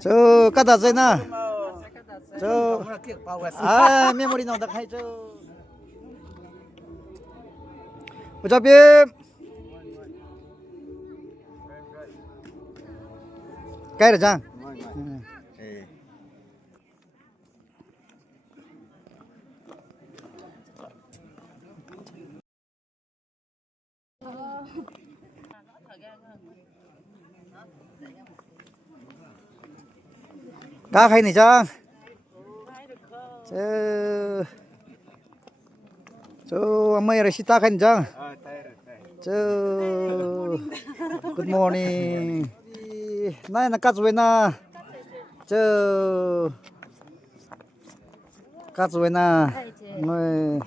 저 까다 쟤나 저 아 메모리 나온다 hay 저 어차피 cái rồi chăng cá hay này chăng 저 엄마야 시타 hay chăng good morning nay là cắt rồi na cắt rồi na người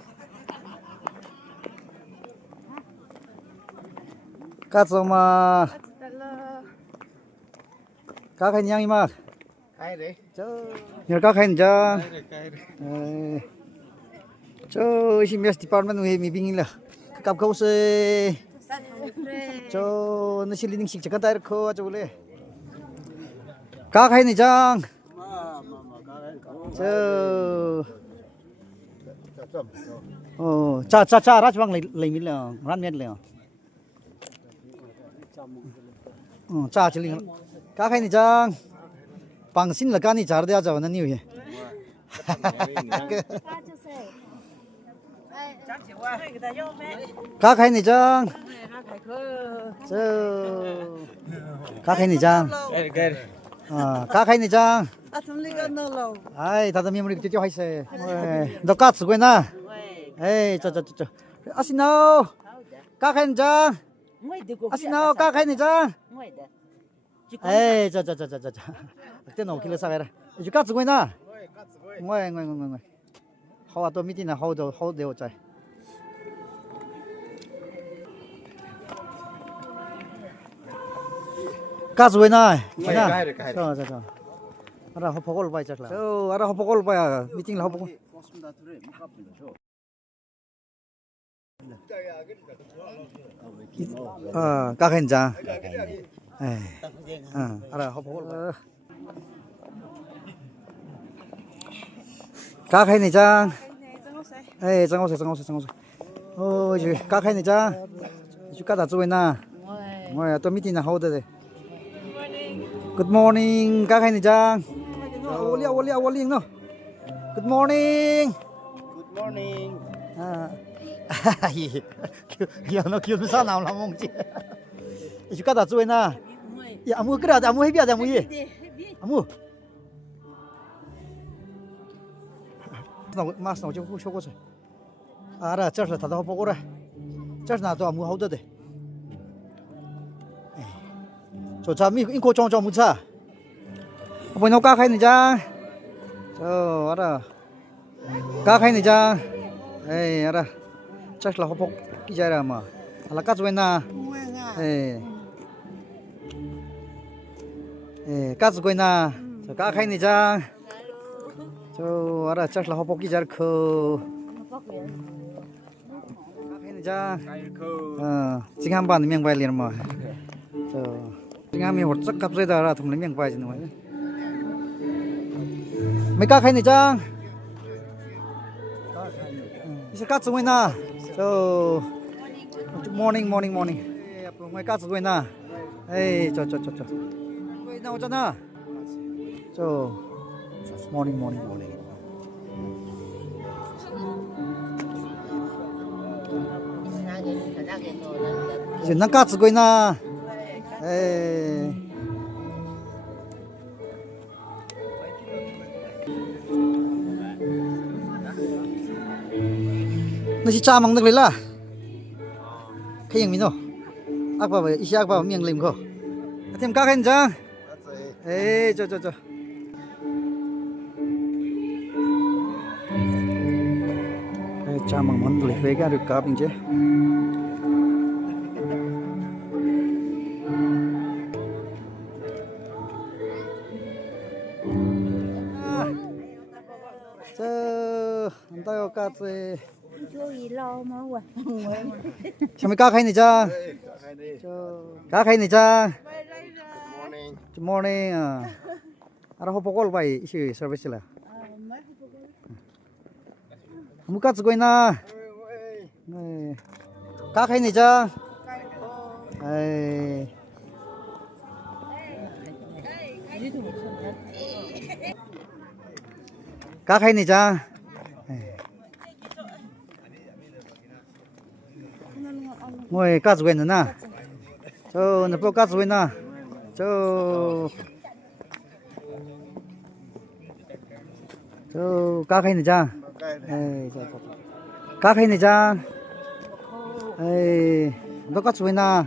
cắt rồi mà các anh nhang mà nhớ các anh cha 심야 디파트먼트 왜 미빙이라 갑가우스 저 너실리닝식 잠깐 다 이렇게 아주 원래 các anh chăng cha ra bang lấy mình là ran miết là cha chỉ linh các anh chăng bằng xin là cái này trả được cho nó nhiều vậy các anh chăng các anh chăng các anh chăng ai ta mi mình tiêu hay xe nó cắt rồi na ê cho xin nào các anh chăng xin nào các anh chăng ê cho tên nào kia là sao vậy chứ cắt rồi na ngoài họ tôi biết là họ đều chạy cắt rồi na cho 알아 허벅을 봐야 잘. 저 알아 허벅을 봐야 미팅을 허벅. các hành trang. 알아 허벅을 봐. các hành trang. 장호세. 이제 các hành trang. 이제 까다 주이나. 뭐야 또 미팅나 하우데. Good morning các hành trang. Oli no. Good morning. Kia nó kêu sao nào làm mong chị. Chú cá đặt rồi na. Ya amu cái nào amu hay biết amu gì? Amu. Nào mas nào chung chung rồi. À ra chắc là thật đó bố rồi. Chắc là tôi amu hậu đấy. 저 잠이 인코 좀 묻자. 뭐 너 까카이 자. 저 알아. 까카이 자. 에이 알아. chắc là hộp cái gì ra mà. Là cắt rồi na. cắt rồi na. 저 까카이 자. 저 알아. chắc là hộp cái gì 커. 까카이 자. 지금 한번 명bài liền mà. 저 Nga mi hột sắc cặp dây ra thùng lấy miếng vài gì nữa mấy cá khay này chăng sẽ cắt xuống na so morning mấy cá xuống na hey cho nào cho na so morning 이제 난 까쓰고 있나 에이 nó chỉ cha mong được lấy là cái gì mình đâu ác vào vậy ác vào miệng lìm không thêm các anh chăng ê cho cha mong món lấy về cái được cả mình chứ tayo katse. Chui lo mà quên. Chào mấy các hay này cha. Các hay này cha. Good morning. Ara ho pokol bai isi service la. Muka tsugoi na. Các hay này cha. Ai. Các hay này cha. Ngồi cắt rồi nè, cho nó cắt rồi nè, cho các hay này cha, các hay này cha, nó cắt rồi nè.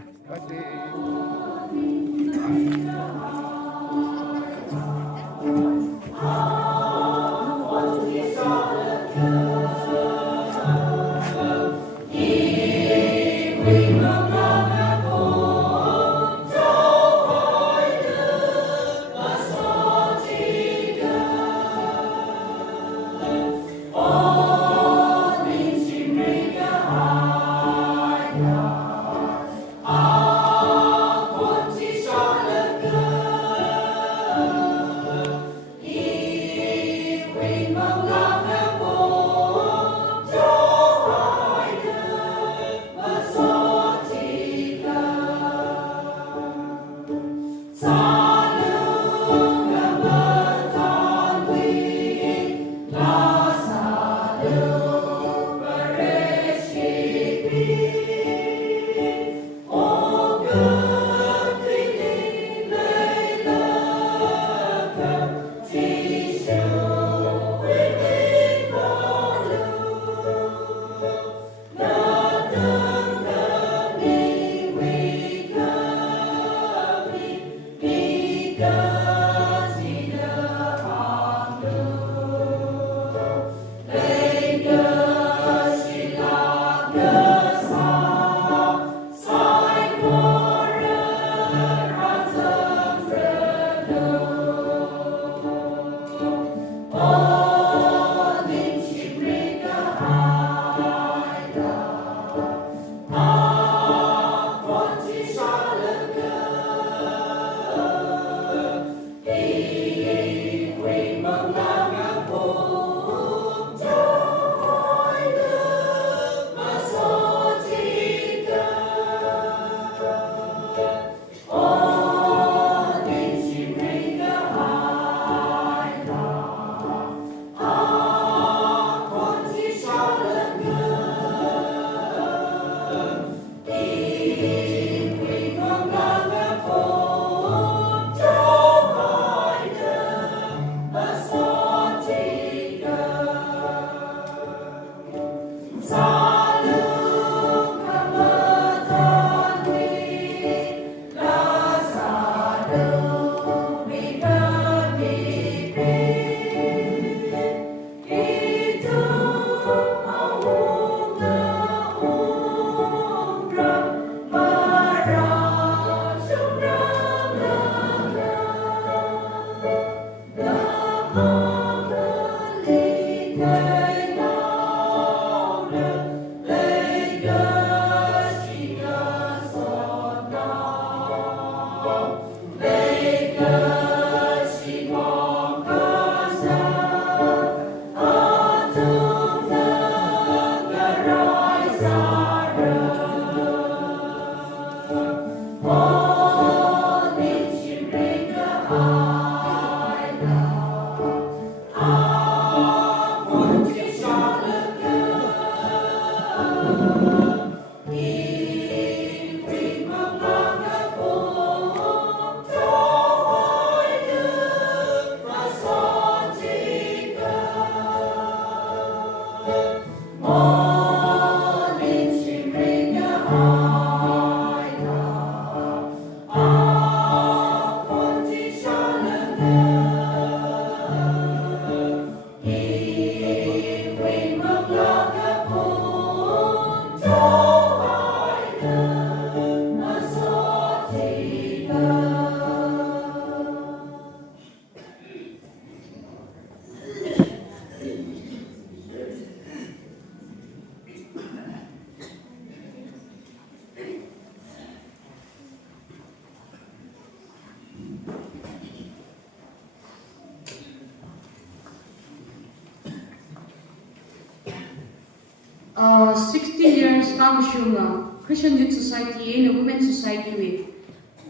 60 years Kamshunga, Christian Youth Society and Women's Society with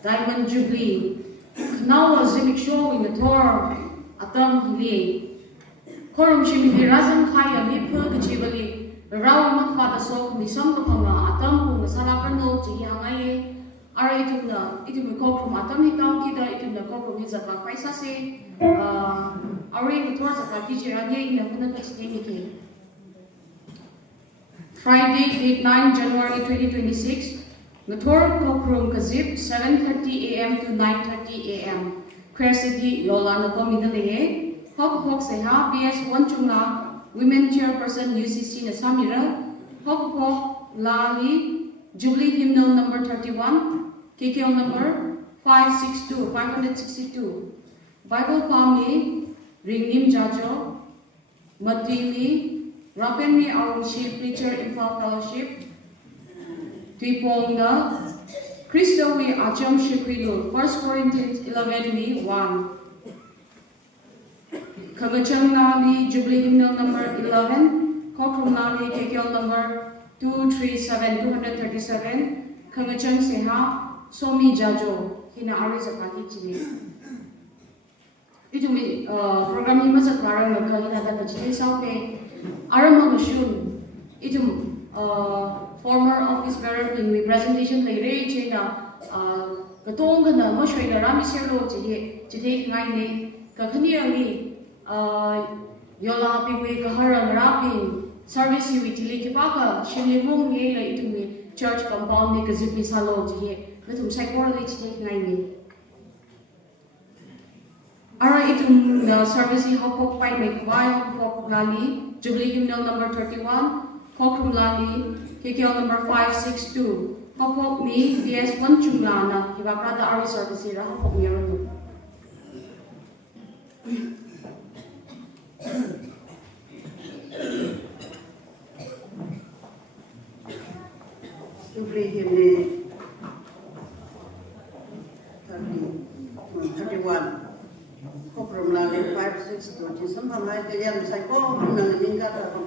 Diamond Jubilee. Now was a show in the Tor, Acham Lee. Korum Shimmy Razan Kaya, Mipo, the Jubilee, the Rawan Father Sok, the Sampanga, Acham, the Salakano, Jihangai, Arituna, it will go from Atomic County, it will go from his Paisase, Ari, the Tours of Akijirani, in the Punaka. Friday, date 9 January 2026, Mator Kokrum Kazip, 7:30 a.m. to 9:30 a.m. Crescenti, Lola Nakomidale, Hok Hok Seha, BS1 Chunga, Women Chairperson UCC Nasamira, Hok Hok Lali, Jubilee Hymnal number 31, KKL number 562, Bible Family, Ringnim Jajo, Matili, Rapenmi Awungshi Preacher Info Fellowship, Tuiponga, Christawui Acham Shakakhui, 1 Corinthians 11:1. Kagacham Nali, Jubilee Hymnal number 11, Kokrum Nali, KKL number 237, Kagacham Seha, Somi Jajo, Hina Arizapati Chile. Itumi program ini masa kemarin nagkali naga kecil sampai Aram Mashun, itum former office bearer in representation lay China, Katong na Moshe na Rami Sero today nine Kakaniali, Yola Pigwe Kaharan Rapping, service utility Kipaka, Shilimung Yela itumi church compound ni Kazupi Salo today, Katum Sakorali today nine. Ara itong service Hopok Pai Mekwai, Hopok Lali, Jubilee Hymnal number 31, Kokrum Lali, KKL number 562, Hopok Mi, BS1 Chunglana, Hibakrada Ari Service Ira, Hopok Mirano. Jubilee Hymnal 31. Kokrum Lali 562, somehow the young psycho, and the Ingata from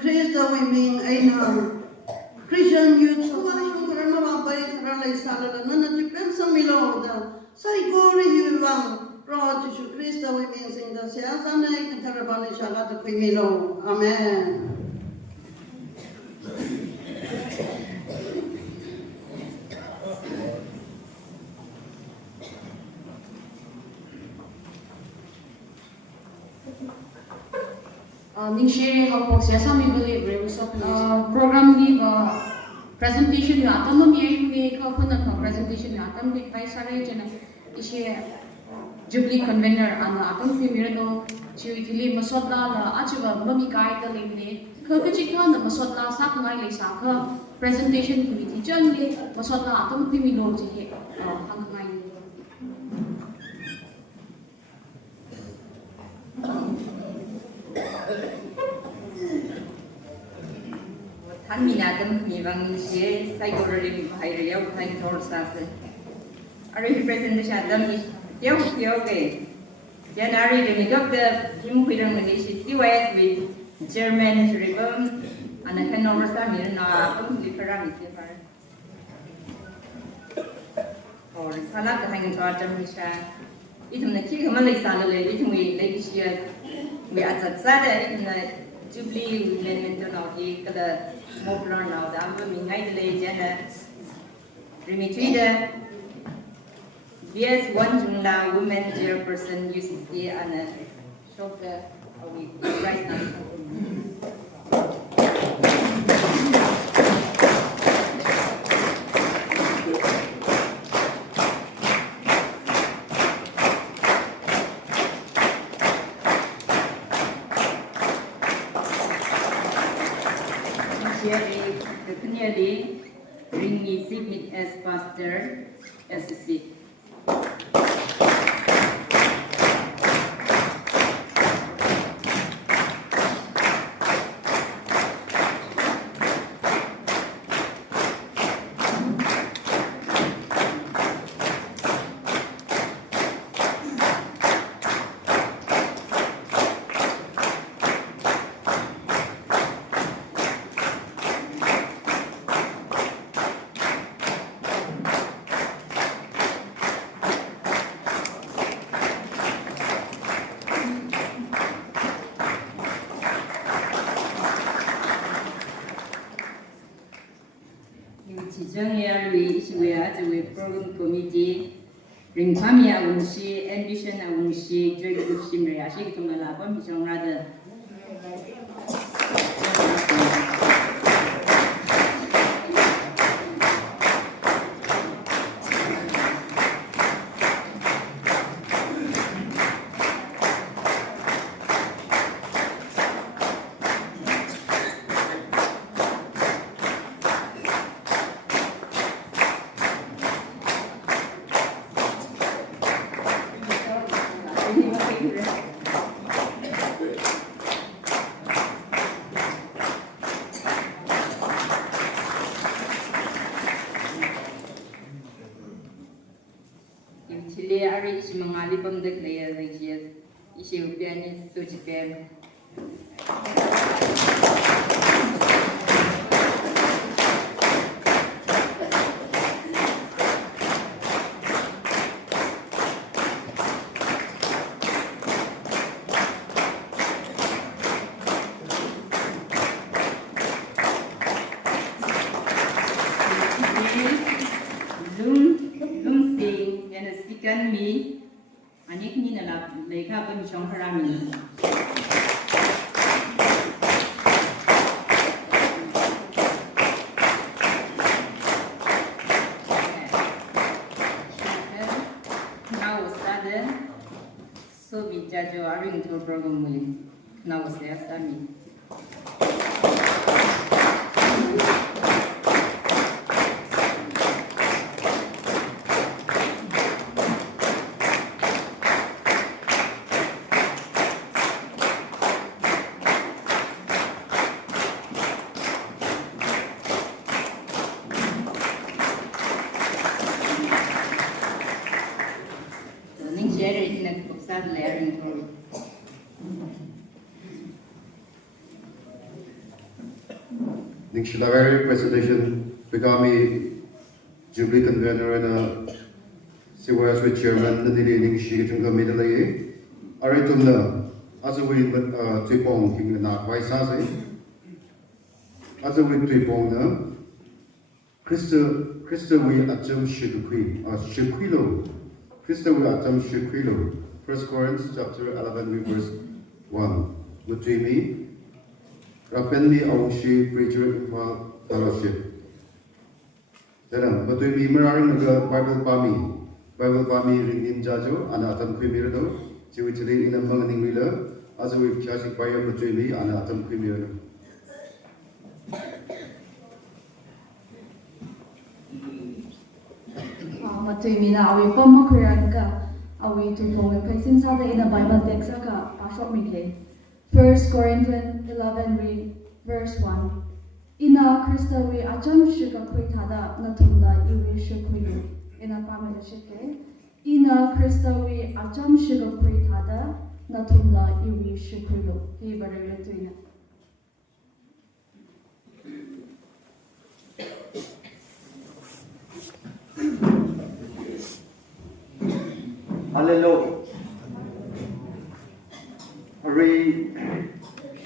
Christawui mình ai Christian youth so karena babai karena salala nana tipen samilo da sai gori hiwang ro Yesus Christawui mình sing da sia sana ik tarabani shala da milo amen Ningshe hapok siya sa mi believe program ni presentation ni atam mi ay ni ka pun na presentation ni atam ni pai sare jena ishe Jubilee convener ana atam fi mirado chiwitili masodla la achiba mami kai da lemne ka chika na masodla sa ngai le sa ka presentation ni ti jan ni masodla atam fi mi lo ji hang ngai Thanh mi na tâm mi bang sie sai ko re mi hai re yau thai thor sa se ari presentation dam ni yau ke January de mi gap de kim kuidang ni si US with German Rapenmi and Hanover sa mi na pum li para mi se par or sala ka hang to atam mi sha itum na ki ma le sa le itum wi le ki we atat sa de na Jubilee women mentor now ki kala mobler now da am mi ngai le jana remitida BS 1 jungla women chairperson UCC and shop the we right now Clearly, bring me seat as pastor, as a seat. We program committee Rapenmi Awungshi ambition Awungshi joy kushim re ashi tumala pam bisong rada Ari si mga lipam declare like yes, isi upianis sujipem. Mi anik ni na lap lekha pun chong harami now sada so bi jajo aring to program muli now saya sami ra lẻ rừng thôi. Next presentation, Begami Jubilee Convener and CYS Chairman, the leading Shigatung Committee, Aritumna, as a way Tripong King and Nakwai as a way Tripong, Christawui Acham Shakakhui, or Shakwilo, Christawui Acham Shakwilo, 1 Corinthians chapter 11, verse 1. Mutrimi, Rapenmi Awungshi, preacher in fellowship. Then, Mutrimi Mararing Bible Pami Ringin Jajo, and Atam Krimirado, Jubilee in a Manganing Miller, as a way Chashik Fire Mutrimi and Atam Krimirado. Matumina awi pama Koreanka awi tupong paisin sa in a Bible text ka pasok migle 1 Corinthians 11 verse 1 Ina Christawui Acham Shakakhui thada na thumda iwi shakhui ina pamela shike Ina Christawui Acham Shakakhui thada na thumda iwi shakhui lo hi barare tuina Hallelujah.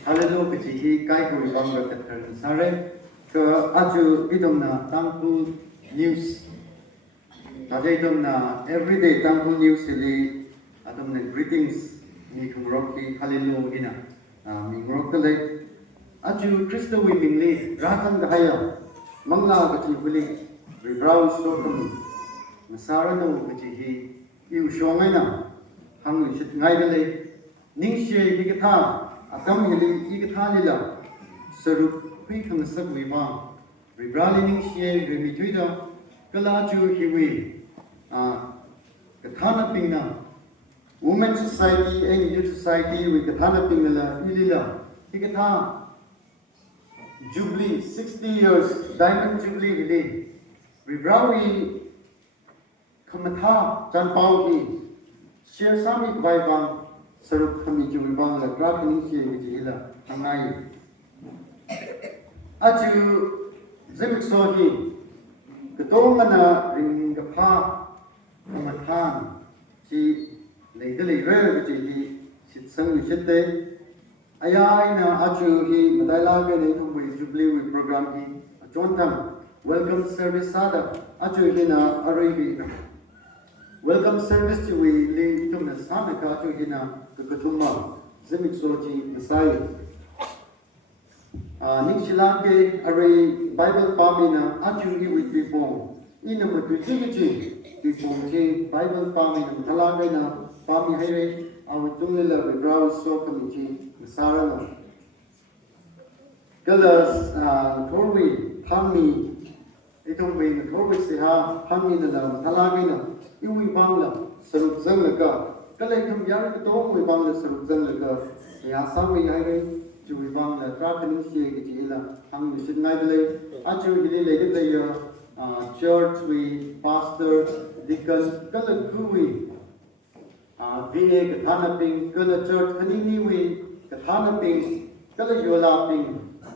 Hallelujah. Kecil kai kuri bangga terkenal. Sare ke aju idomna tampul news. Aja idomna everyday tampul news ini adomna greetings ni kumroki hallelujah ina. Mingro kale aju Christawui mingli ratan dahaya mangla kecil beli rebrau sotum. Masara no kecil yêu shong na hang shit ngai dele ning she hi katha akam hi katha lila sarup hui khang sak wi ma ribrali ning she ri mi thui da kala chu hi wi katha na ping na women society and youth society wi katha na ping la ilila hi katha Jubilee 60 years diamond jubilee hi ribrawi Kamatha Jan Pauki Share Sami Baibang Sarup Kami Jubang La Grappling Hila Hangai Aju Zemik Sohi Katongana Ring Gapa Kamathan Chi Legally Rare Viti Sit Sang Shite Ayana Aju Hi Madalaga Natum Jubilee program Hi Jontam Welcome Service Sada Aju Hina Arabi Welcome service to we lead to the Sanaka to Hina to Katuma, Zimik Sochi, Messiah. Nixilake, array Bible Pamina, Aju with people. In a Matuji, Biponji, Bible Pamina, Talagana, Pami Hare, our Tumila, with Rouse So Committee, Messarano. Galas, Torwi, Pami, Itomway, Torwi Siha, Pamina, Talagana. Iwi bangla sarup zang laga kalai thum yar to wi bangla sarup zang laga ya sawi ai ju wi bangla traveling she ki jila hang ni sin ngai le aju hili le de ya church we pastor deacon kalai kui va kathana ping kalai church khani ni wi kathana ping kalai yola ping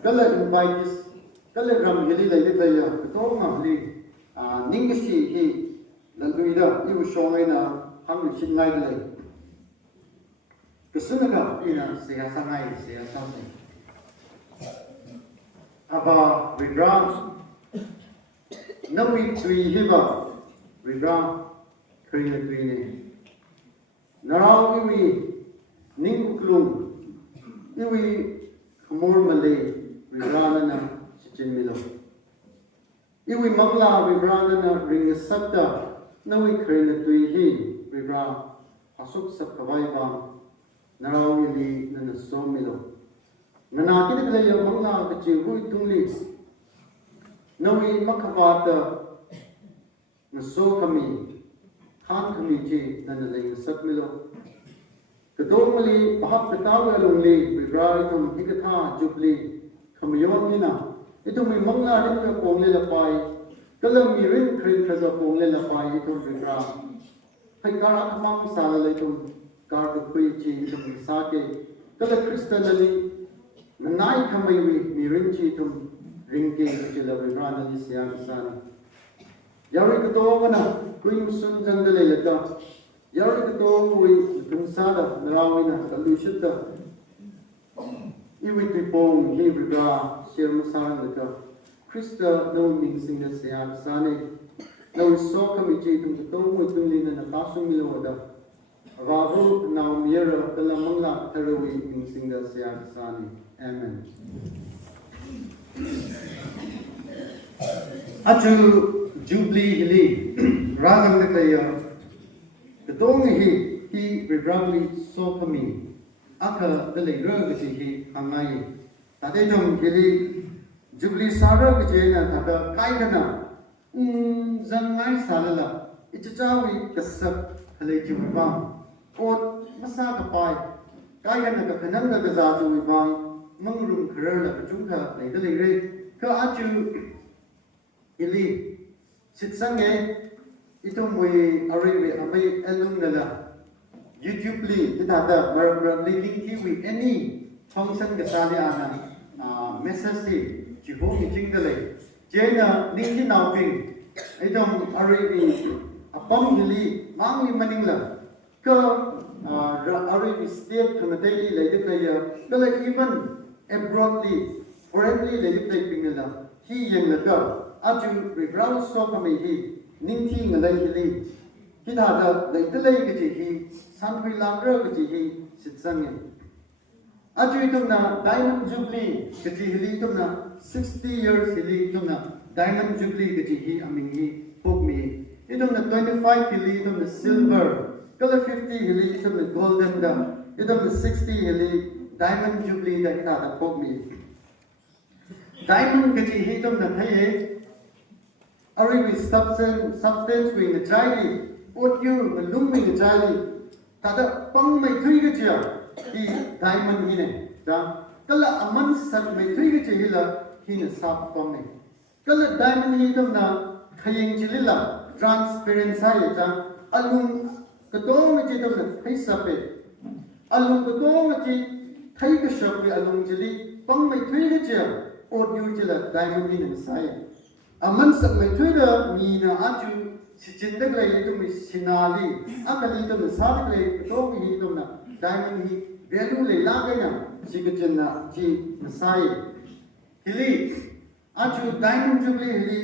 kalai invite kalai ram hili le de ya to ngam li ning si hi Laluida, you show me now, how we should like it. The synagogue, say something. About Rebran, no we three hiba, Rebran, Green. Now we Ninglum, we Kamor Malay, Rebranana, Sichin Milo. Iwi Mangla, Rebranana, Ring a Sabda. No we create a tui Vibra, Hasuk Sapavaiba, Narawili, and a Somilo. Nanaki the Yamanga, the Chihui Tungli. No we Makavata, the Sokami, Khan Kamiji, and the Ling Sapmilo. The Domali, Bahapatawa Lungli, Vibra, Hikata, Jubilee, Kamionina. It will be Manga in the Pongla Pai. Kalam mirin kring kaza pong le lapai itum vibra. Pagkara kamang sala le itum Shakakhui chi tum sake kala Christianally nai kamai mi rinchi tum ringke chila vibrana li siya kisani yari kato mana kuin sun jandale lata yari kato wi kumsada narawina kalushita iwi tipong li vibra shir masan lata Krista no mingsing na siya kisani no so kami chi tum kato mo tunlina na kasung milawada Vavu now mira kalamangla tarawi mingsing na siya kisani. Amen. Achu Jubilee hili ragang na kaya katong hi vibrangli so kami aka dalay ragasi hi hangay tate jong hili Jubilee sara kaje na tada kaya na zangay salala ichachawi kasak halay jubang Ot masa kapay kaya na kakanam na gazato ibang mangrum karar na kachungka na idalire ka achu ili sitsange itong may ariwe amay alum nala YouTube li itata marang living kiwi any function kasali ana message si jiho meeting dalay jena ningki nauping itong ariwe apam hili mangi maningla ka Arabic state to the daily like kala even abroadly foreignly like pingala he yang laka aju vibrau so kami hi ningthi ngalai hili kita da daitalai gaji hi sanhui lagra gaji hi sitsange aju itumna diamond jubilee gaji hili itumna 60 years hili itumna diamond jubilee gaji hi aming hi pokmi itumna 25 hili itumna silver Kala 50 hili itum the golden da, itum the 60 hili diamond jubilee da kita da pokmi. Diamond gaji hitum na thaye, ari we substance we na chayli, ot yu malung we na chayli, tada pang may thui gajiya, hi diamond hine, da. Kala aman san may thui gaji hila, hina sap pang ne. Kala diamond hitum na khaying chilila, transparent saye da, alung Katong na chito na thay sape, alung katong na chito thay ka sape alung chili pang may thuy ka chiya o yu chila diamond ni na saya. Aman sa may thuy na ni na aju si chindag lay ito may sinali, akali ito na sabi lay katong ito na diamond ni value lay lagay na si kachin na chi na saya. Hili, aju diamond jubilee hili,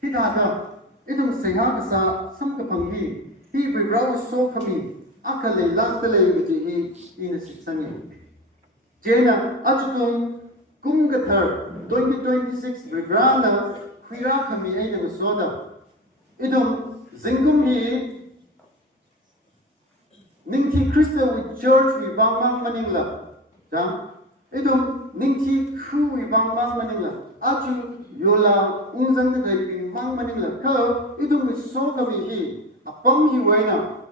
hitata itong sayha ka sa samkapanghi. He vibrau so kami akale lantale gaji hi ina sitsangi. Jena ajutung kumgathar 2026 vibrana khira kami ay na soda. Idong zingum hi ningti Christawui church wi bangmang maningla. Ja idong ningti khu wi bangmang maningla. Aju yola unzang na wi bang maningla. Ka idong so kami hi Apam hi waina,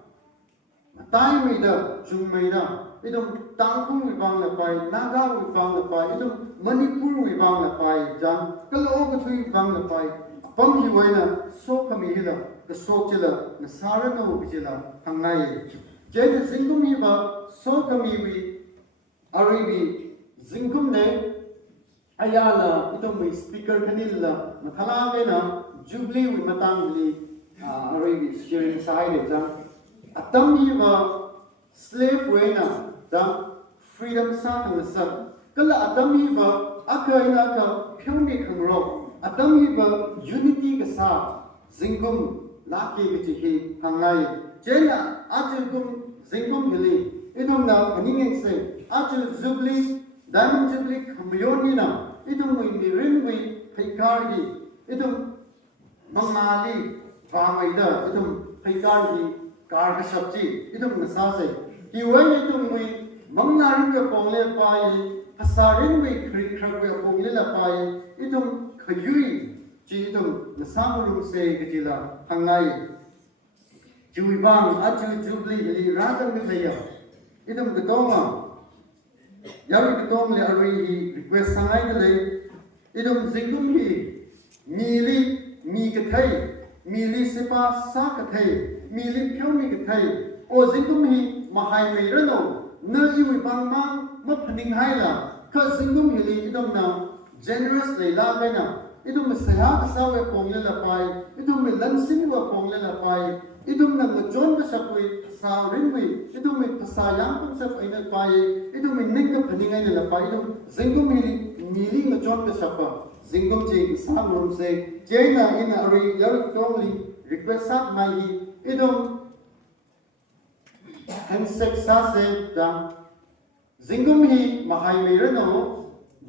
matai maida, jung maida, idong tangkung wibang lapay, naga wibang lapay, idong Manipur wibang lapay, jang kaloo katui wibang lapay, apam hi waina, so kami hila, kasok chila, nasara na wabijila, hangay. Jayta zingkum hi ba, so kami wi, aribi, zingkum ne, ayala, itong may speaker kanila, matalagay na, Jubilee wi matangli, Arabic sharing side jang atam hi ba slave way na jang freedom sa ng sa kala atam hi ba aka ina ka phyomi khangro atam hi ba unity ka sa zingkum laki ki hi hangai jena ajugum zingkum hili idom na kaningeng se aju jubilee diamond jubilee khamyoni na idom wi mirin wi phaikargi idom mangali Pamaida, itum Paikardi, Karkashabji, itum Nasase. He went itum we Mangnarin Pole Pai, Hasarin we Krikra Pongilla Pai, itum Kayui, Jitum, Nasamurum Se Gajila, Hangai. Juibang, Aju Jubilee, Radam Milaya, itum Gadoma. Yari Gadom Ari request Hangai the lay, itum Zingumi, Mili, Mikatai. Mili sepa sa kathai, mili pyomi kathai, o zingkum hi mahai mai rano na iwi bang mang ma phaning hai la ka singum hili idom na generous leila kai na idom seha ka we pong le la pai idom lan sin wa pong le la pai idom na jon ka sapui sa rinwi idom phasa yang pang sap aina pai idom ning ka phaning ai la pai idom singum hili mili na jon ka sapa singum ji sam rum se jaina in ari yar tongli request sap mai hi idom Hensek sase da Zingum hi mahai meirano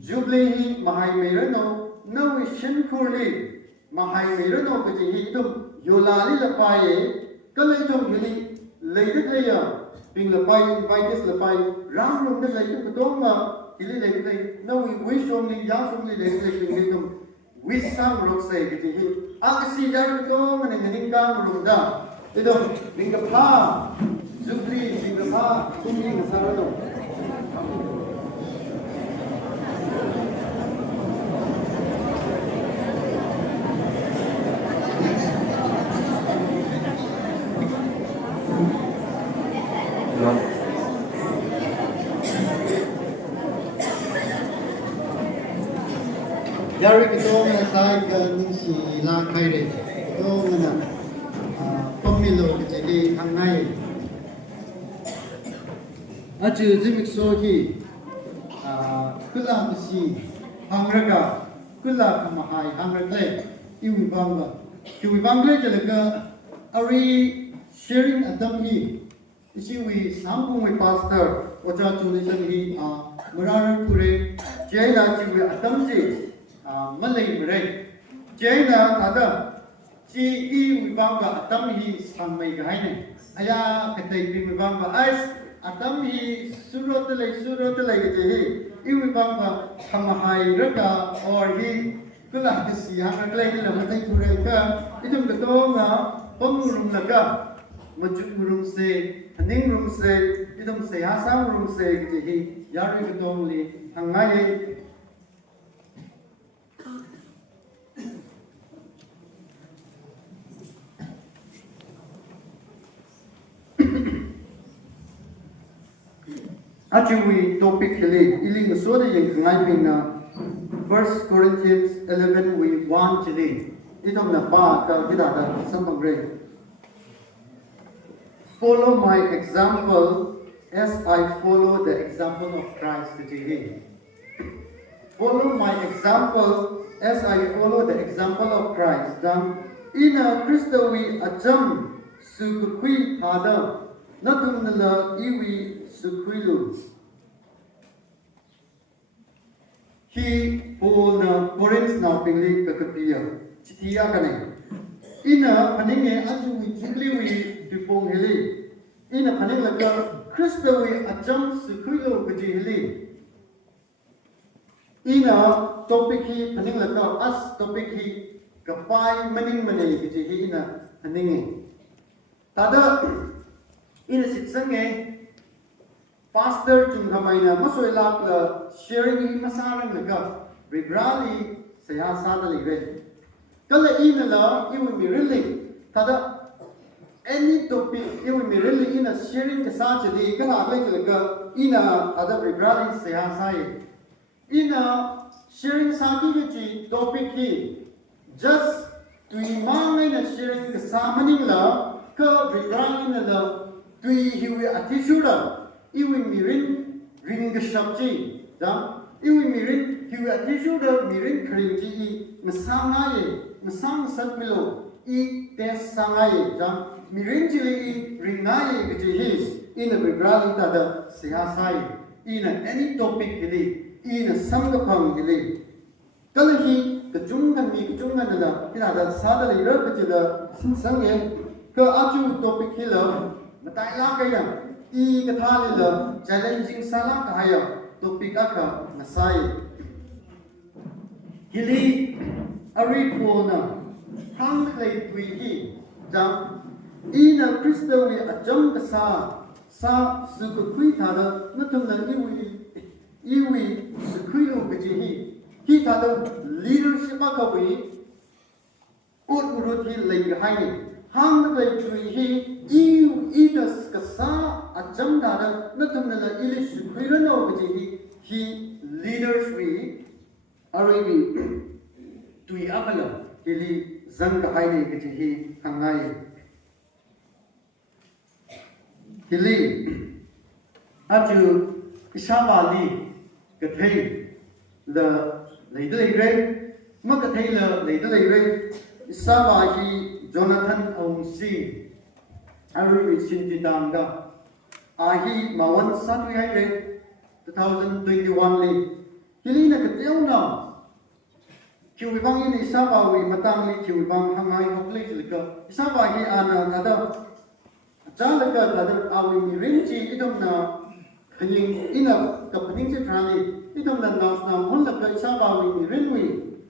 Jubilee hi mahai meirano Nawi shinkurli mahai meirano kaji hi idum yolali lapaye kala idum yuli leidik leya ping lapai invites lapai ram rum na leidik patong ma ili leidik lei nawi wishom ni yasum ni leidik lei ping idum wisang rokse kaji hi agasi jar patong na ningkang rumda idum ningkapa Jubilee Singapore Tuming Sarado Yari kita na sai ka nisi la kai re to na pamilo jadi hangai Acu jimik sohi kula misi hangraga kula kamahai hangragle iwi bangle jalaga ari sharing adam hi isi wi sampung wi pastor ocha tunison hi murar pure jaina jiwi adam ji malai murai jaina tada ji iwi banga adam hi sangmai ga haine aya katai wi banga ais Adam hi surut lei ke hi iwi bangba kamahai raka or hi kula kisi hang lei la matai pure ka idum to nga pamrum laga majut murum se haning rum se idum se hasang rum se ke hi yari ke dong li hangai Actually, topic hili iling soda yang kengai pina 1 Corinthians 11 we 1 today. Itong na pa ka kita ada sampang grade. Follow my example as I follow the example of Christ today. Follow my example as I follow the example of Christ. Dan ina Christawui Acham Shakakhui hada natum nala iwi Sukwilu. He Paul na Corinth na pingli kakapia. Chitiya kane. Ina paninge ajuwi Jubilee dipong hili. Ina paning laga Christawui Acham Shakakhui kaji hili. Ina topik hi paning laga as topik hi kapai maning kaji hi ina paninge. Tada ina sitsange Pastor Chungkamaina Masoilak la sharing masarang laga Rigrali saya sadali re. Kala ina la iwi mirili tada any topic iwi mirili ina sharing kasachadi kala aglay laga ina tada Rigrali saya sai. Ina sharing saki gaji topic hi just tuimangay na sharing kasamaning la ka Rigrali na la tui hiwi atisura iwi mirin ring shapji da iwi mirin hiwi atishu da mirin kringji masang satmilo I tes sangaye da mirin jili ringaye gji his in a bigrali da sihasai in any topic hili in samgapang hili kalahi kajungan da ina da sadali ra da sinsange ka aju topic hila matai la kaya I kathali la challenging sala kahaya topik aka nasai hili ari pona hang klei tui hi jam ina Christawui Acham kasa sa Shakakhui thada natum na iwi Shakakhui kaji hi thada leadership akawi ut muruthi lei hai hang cái chuyện hi yêu idas cái sa Acham đó nó thầm là English khui ra nó cái gì hi leaders we are we tùy áp lực cái li dân cái hai này cái gì hi hàng ngày cái li aju isabali cái thầy là lấy đây đây mà cái thầy là lấy đây đây isabali Jonathan Awungshi Ari Sintidam da ahi mawan satu hai re 2021 li kili na kateu na kiwi bang ini sabawi matang li kiwi bang hangai hokle lika sabahi ana ada jalaka ada awi mi rinchi idom na khning ina kapning che trali idom na nas na hon laka sabawi mi rinwi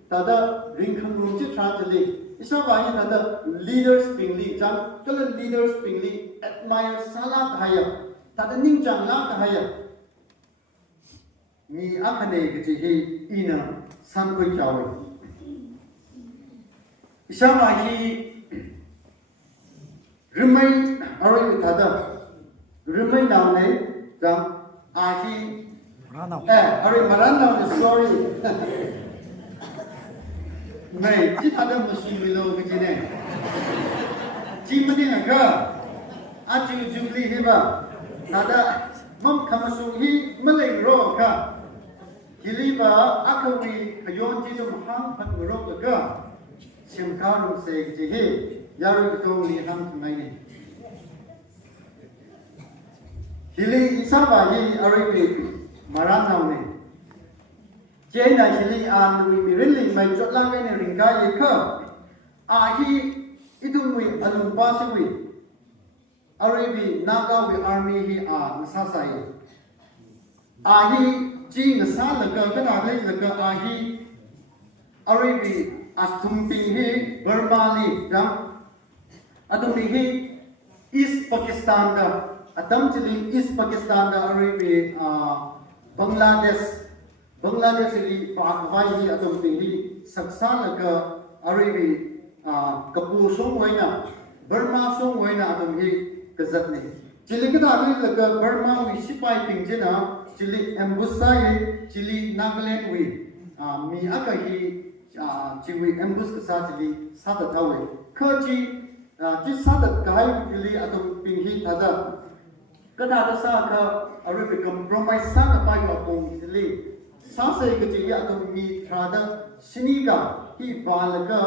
tada ring khang che trali Isabahi tada leaders pingli jang kala leaders pingli admire sala kahaya tada ning jang la kahaya mi akhane gji hi ina san koi chawe Isabahi rumai aroi tada rumai naw ne jang ahi aroi maran naw ne sorry Này, chỉ thà đâu mà suy nghĩ lâu cái gì này, chỉ mà đi là cơ, Acham Jubilee hết ba, thà đã mong khám suy hi mà lấy rồi cả, khi đi ba Acham vì yon chỉ trong hàng phần rồi cơ, xem cao đồng xe cái gì hết, giờ rồi cái công lý hàng thứ này này, khi đi sao ba hi ở đây maran nào này. Chế này chỉ li an we mi rin mai chốt lang cái này ring cái gì cơ, hi itu we alum pa se we, Arabi naga we army hi nasa sai, hi chi nasa laga cái nào lấy laga hi Arabi astum ping hi Burma li ram, atum ping hi East Pakistan da, atam chili East Pakistan da Arabi Bangladesh li Pakistan hi atom pili saksa laga Arabi kapu song waina Burma song waina atom hi kazat ne chili kada li laga Burma wi sipai pingjena chili embusai chili Nagaland wi mi aka hi chiwi embus kasa chili sada thawe khaji ji sada kai chili atom ping hi tada kada sa ka Arabi compromise sa ka pai wa pong chili Sasa cái gì vậy tụi mi trada siniga hi balaga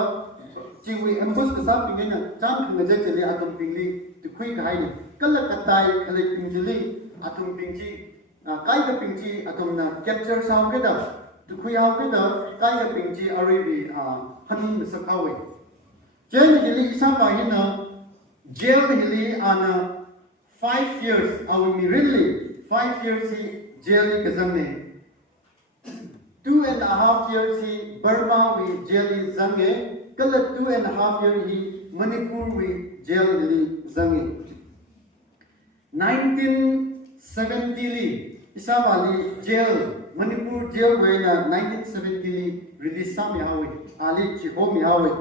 chiwi embus cái sao pingin na jam khang je chili atum pingli tu khui kai ni kala katai kala pingli atum pingji kai ka pingji atum na capture sao cái đó tu khui hao cái đó kai ka pingji Arabi hanin na sakawe chen hili isa ba hin na jail hili ana 5 years aw mi really 5 years hi jail ka zamne 2.5 years he Burma we jail zange, kala 2.5 years he Manipur we jail zange. 1970 li Isabali jail Manipur jail we na 1970 li release sam yawe ali chihom yawe.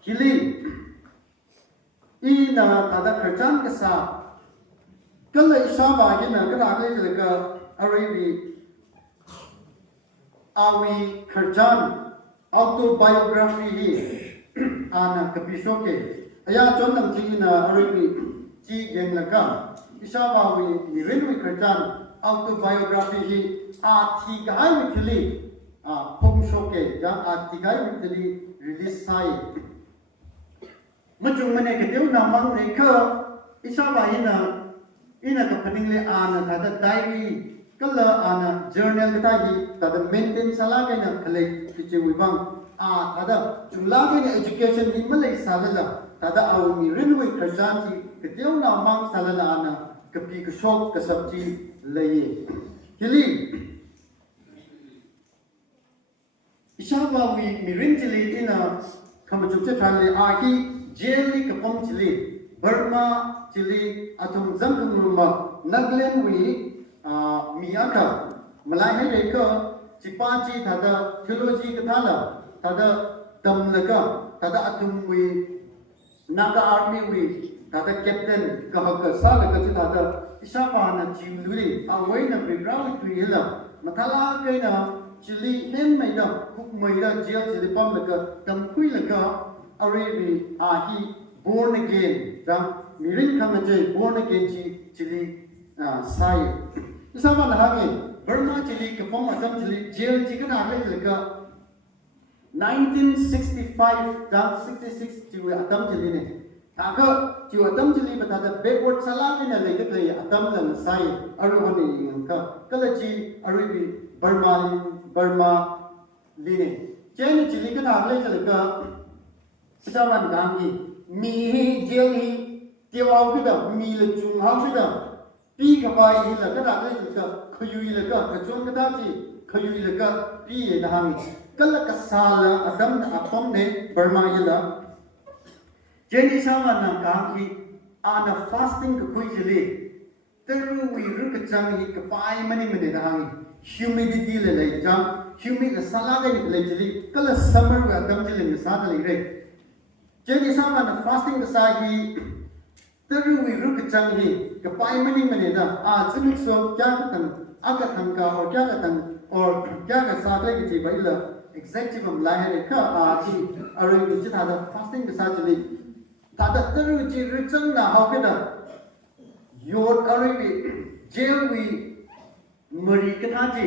Hili ina tada kerjaan kesa kala Isabali na kala agli ka Arabi awi kerjaan autobiography hi ana kapisoke aya chondam chi na Arabi chi geng laka isabawi ni renwi kerjaan autobiography hi thi gai withli pomsoke ja thi gai withli release sai majung mane ke deu na mang ne kha isabawi na ina ka paningle ana thada diary kala ana journal kita hi tada maintain sala kai na khale kiche wibang tada chula kai na education hi malai salala tada aw mi renwe khajan ji keteu na mang salala ana kapi ka shok ka sabji laye hili ishawa wi mi rinjili ina khamachuk che thanle hi jeli ka pom chili Burma chili atum zamkum ruma Nagaland wi Miyaka Malay hai reka Cipaci tada theology kathala tada damlaka tada atumwi naga army we tata captain ka sala ka tata isapa na Jubilee away na background tu yela mathala kai na chili hen mai na kuk mai da jail chili pam la ka tam kui la ka arebi ahi born again jam mirin kham je born again chili sai isapa na hage Burma chili ka pom atam chili jail chi ka na le ka 1965 dan 66 chi atam chili ne Taka chi atam chili bata da backward sala ina le de play atam la sai arwani ka kala chi aribi Burma line chen chili ka na le chali ka sawan gang hi mi hi jail hi tiaw ki da mi le chung ha ki da pi ka bai hi la ka na le chali ka khuyui le ka chung ka da chi khuyui le ka pi ye da hang kala ka sala adam na apam ne Burma yela Jenny sama na kaki ana fasting ka kui jeli teru wi ru ka chang hi ka pai mani da hangi humidity le lai jam humid la sala ga ni le jeli kala summer wa dam jeli ni sa da le re Jenny sama na fasting ka sa hi teru wi ru ka chang hi ka pai mani da chimik so kya ka tan aka thang ka or kya ka tan or kya ka sa le ki ji bai la exactive am la he ka chi are ni chi da fasting ka sa jeli Tata teru ji richang na how kena your aribi jail we mari kataji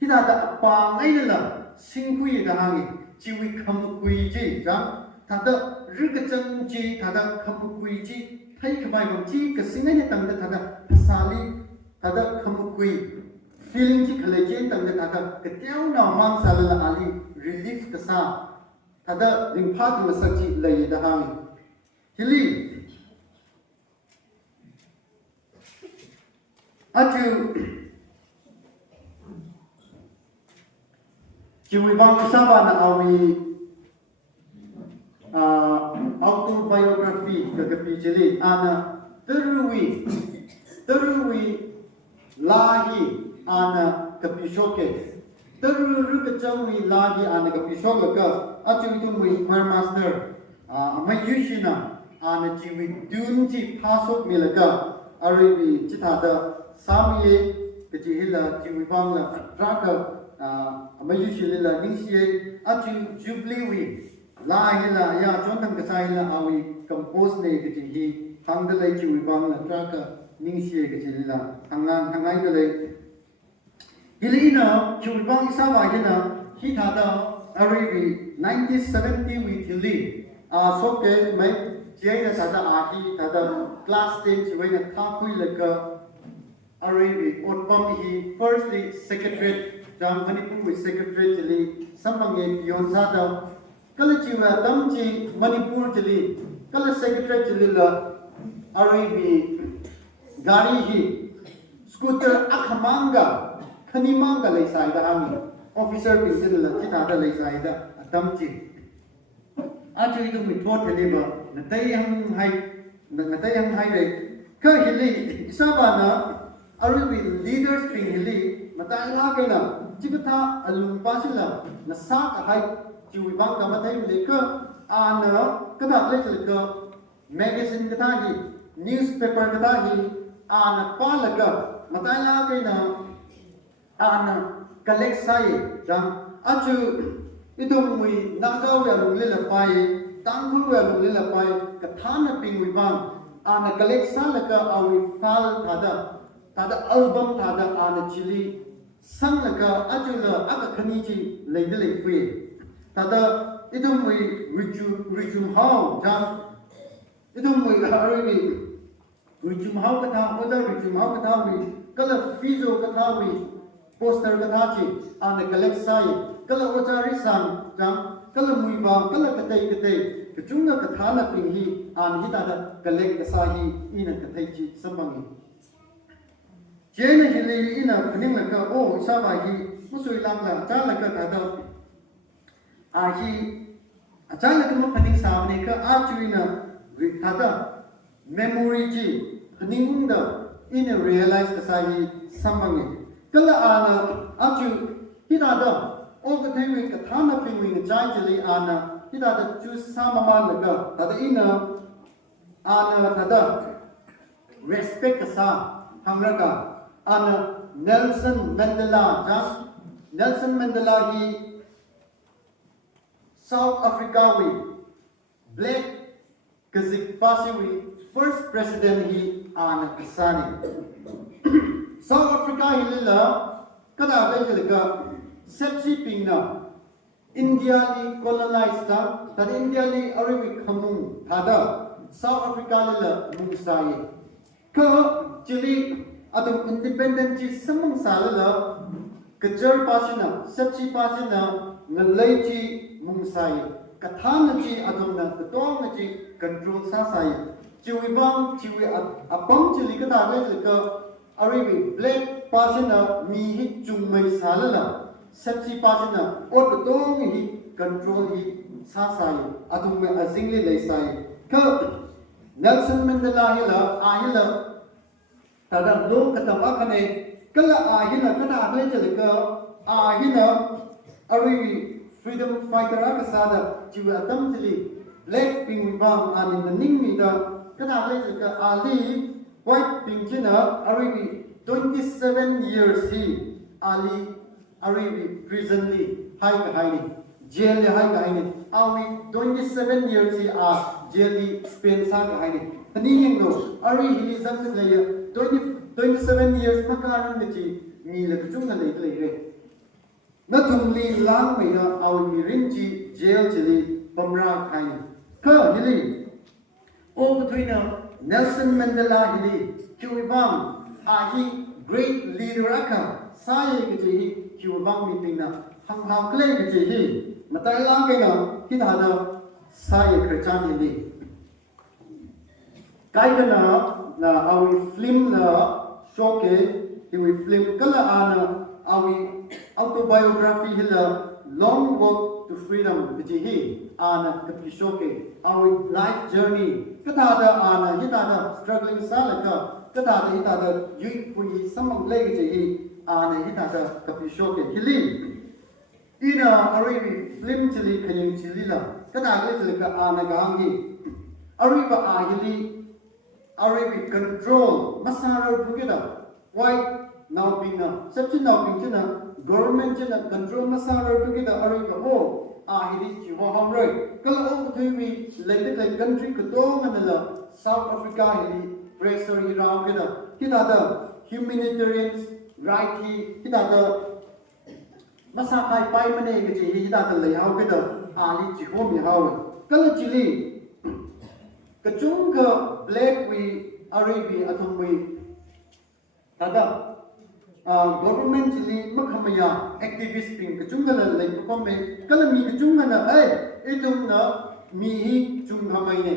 kita da apa ngai la singkui da hangi ji we khamkui ji jang tata rikachang ji tata khamkui ji thai khamai bang ji ka singai ne tang da tata sali tata khamkui feeling ji khale ji tang da tata ka tiao na mang sala la ali relief ka sa tata ringpha ki masaji lai da hangi Hili Aju Jiwi bang sama na awi autobiography kagapi jeli ana terui lahi ana kapi shoke terui kecamui lahi ana kapi shoke ka aju itu mui choir master mayushina ana jiwi dunji pasok milaka aribi chithada samiye kejihila jiwi bangla raka mayushila ningshiye aju Jubilee la hila ya jontang kasahila awi compose ne kejihi hangdalai jiwi bangla raka ningshiye kejihila hangai dalai hilina jiwi bang isawa hina hithada aribi 1970 with hili soke mai jaya tada ahi tada class stage when a Shakakhui leka aribi otpam hi firstly secretary jam Manipur with secretary jeli sambange pion sada kala jiwa tamji Manipur jeli kala secretary jeli la aribi gari hi scooter akhamanga khanimanga leisai da hangi officer bi jeli la chitada leisai da tamji Aju itu mitwot heliba natai yang hai re ke heli isabana aribi leaders ping heli matai la kena jibata alum pasila na sa ka hai jiwi bang ka matai le ke ana kada le ke magazine ka hi newspaper ka hi ana palaka matai la kena ana collect sai jam aju itu mui nangkau ya lule lepai tangkul ya lule lepai kathana pingui bang ana koleksa laka awi fal tada album tada ana chili sang laka ajula aka khaniji leide leifui tada itu mui rijum how jam itu mui aribi rijum how katha oda rijum how katha wi kala fizo katha wi poster katha chi ana koleksa kala ochari san jam kala muiba kala katai kechunga kathana pinghi an hitada kalek kasahi ina katai chi sambangi jena hili ina phaning laka o isaba hi musui lamla chala ka tada ahi achala ka phaning samne ka achuina tada memory ji phaning da ina realize kasahi sambangi kala ana achu hitada O ka thai ka thana pingwi na chai jeli ana kita ada choose sama mana ka tada ina ana tada respect kasa hangraka ana Nelson Mandela hi South Africa wi black kazik pasiwi first president hi ana kisani South Africa hi lila kada ka sepsi pingna India li colonized ta India li ariwi khamung thada South Africa lila mungsai ka chili adum independent chi samung salala kajar pasina sepsi pasina ngalai chi mungsai kathana chi adum na tong chi control sa sai chiwi bang chiwi apang chili ka ta le ka ariwi black pasina mi hi chungmai salala sepsi pasina or tong hi control hi sa sai adum me azingli lai sai ka Nelson Mandela hila ahila tada do katam akane kala ahila kana agle chalika ahila ariwi freedom fighter akasada jiwa atam chili black ping bang ani ning mi da kana agle chalika ali white ping china ariwi 27 years he ali ariwi presently hai ka hai ni jail le hai ka hai ni awi 27 years he a jail spend sa ka hai ni ani yeng do ari hili zam le 27 years makaran de chi mi le chung na le re na tum li lang mai da awi mi rin chi jail chili pamra khai ka hili o between Nelson Mandela hili Cuban a hi great leader aka sai ke chi Cuban meeting na hang kle ke chi hi matai la ke na ki da da sai krichan hili kai na awi film na shoke hiwi film kala ana awi autobiography hila long walk to freedom bichi hi ana kapi shoke awi life journey kata da ana hita da struggling salaka kata da hita da yui pui samang legi chi hi ana hita da kapi shoke hili ina ariwi film chili khaying chili la kata ga chili ka ana ga hi ariwa a hili ariwi control masara bugida white now being sepsi now being china government china control masara bugida ariwi ho a hili chiwa hamroi kala o thui like country ko manala South Africa hili pressure hira gida kita da humanitarian right hi kita da masakai pai mane ge chi hi da lai hau gida ali chi ho mi hau kala chili kachunga black we aribi athumwi tada government chili makhamaya activist ping kachunga la lai pome kala mi kachunga na ai idum na mi hi chunga mai ne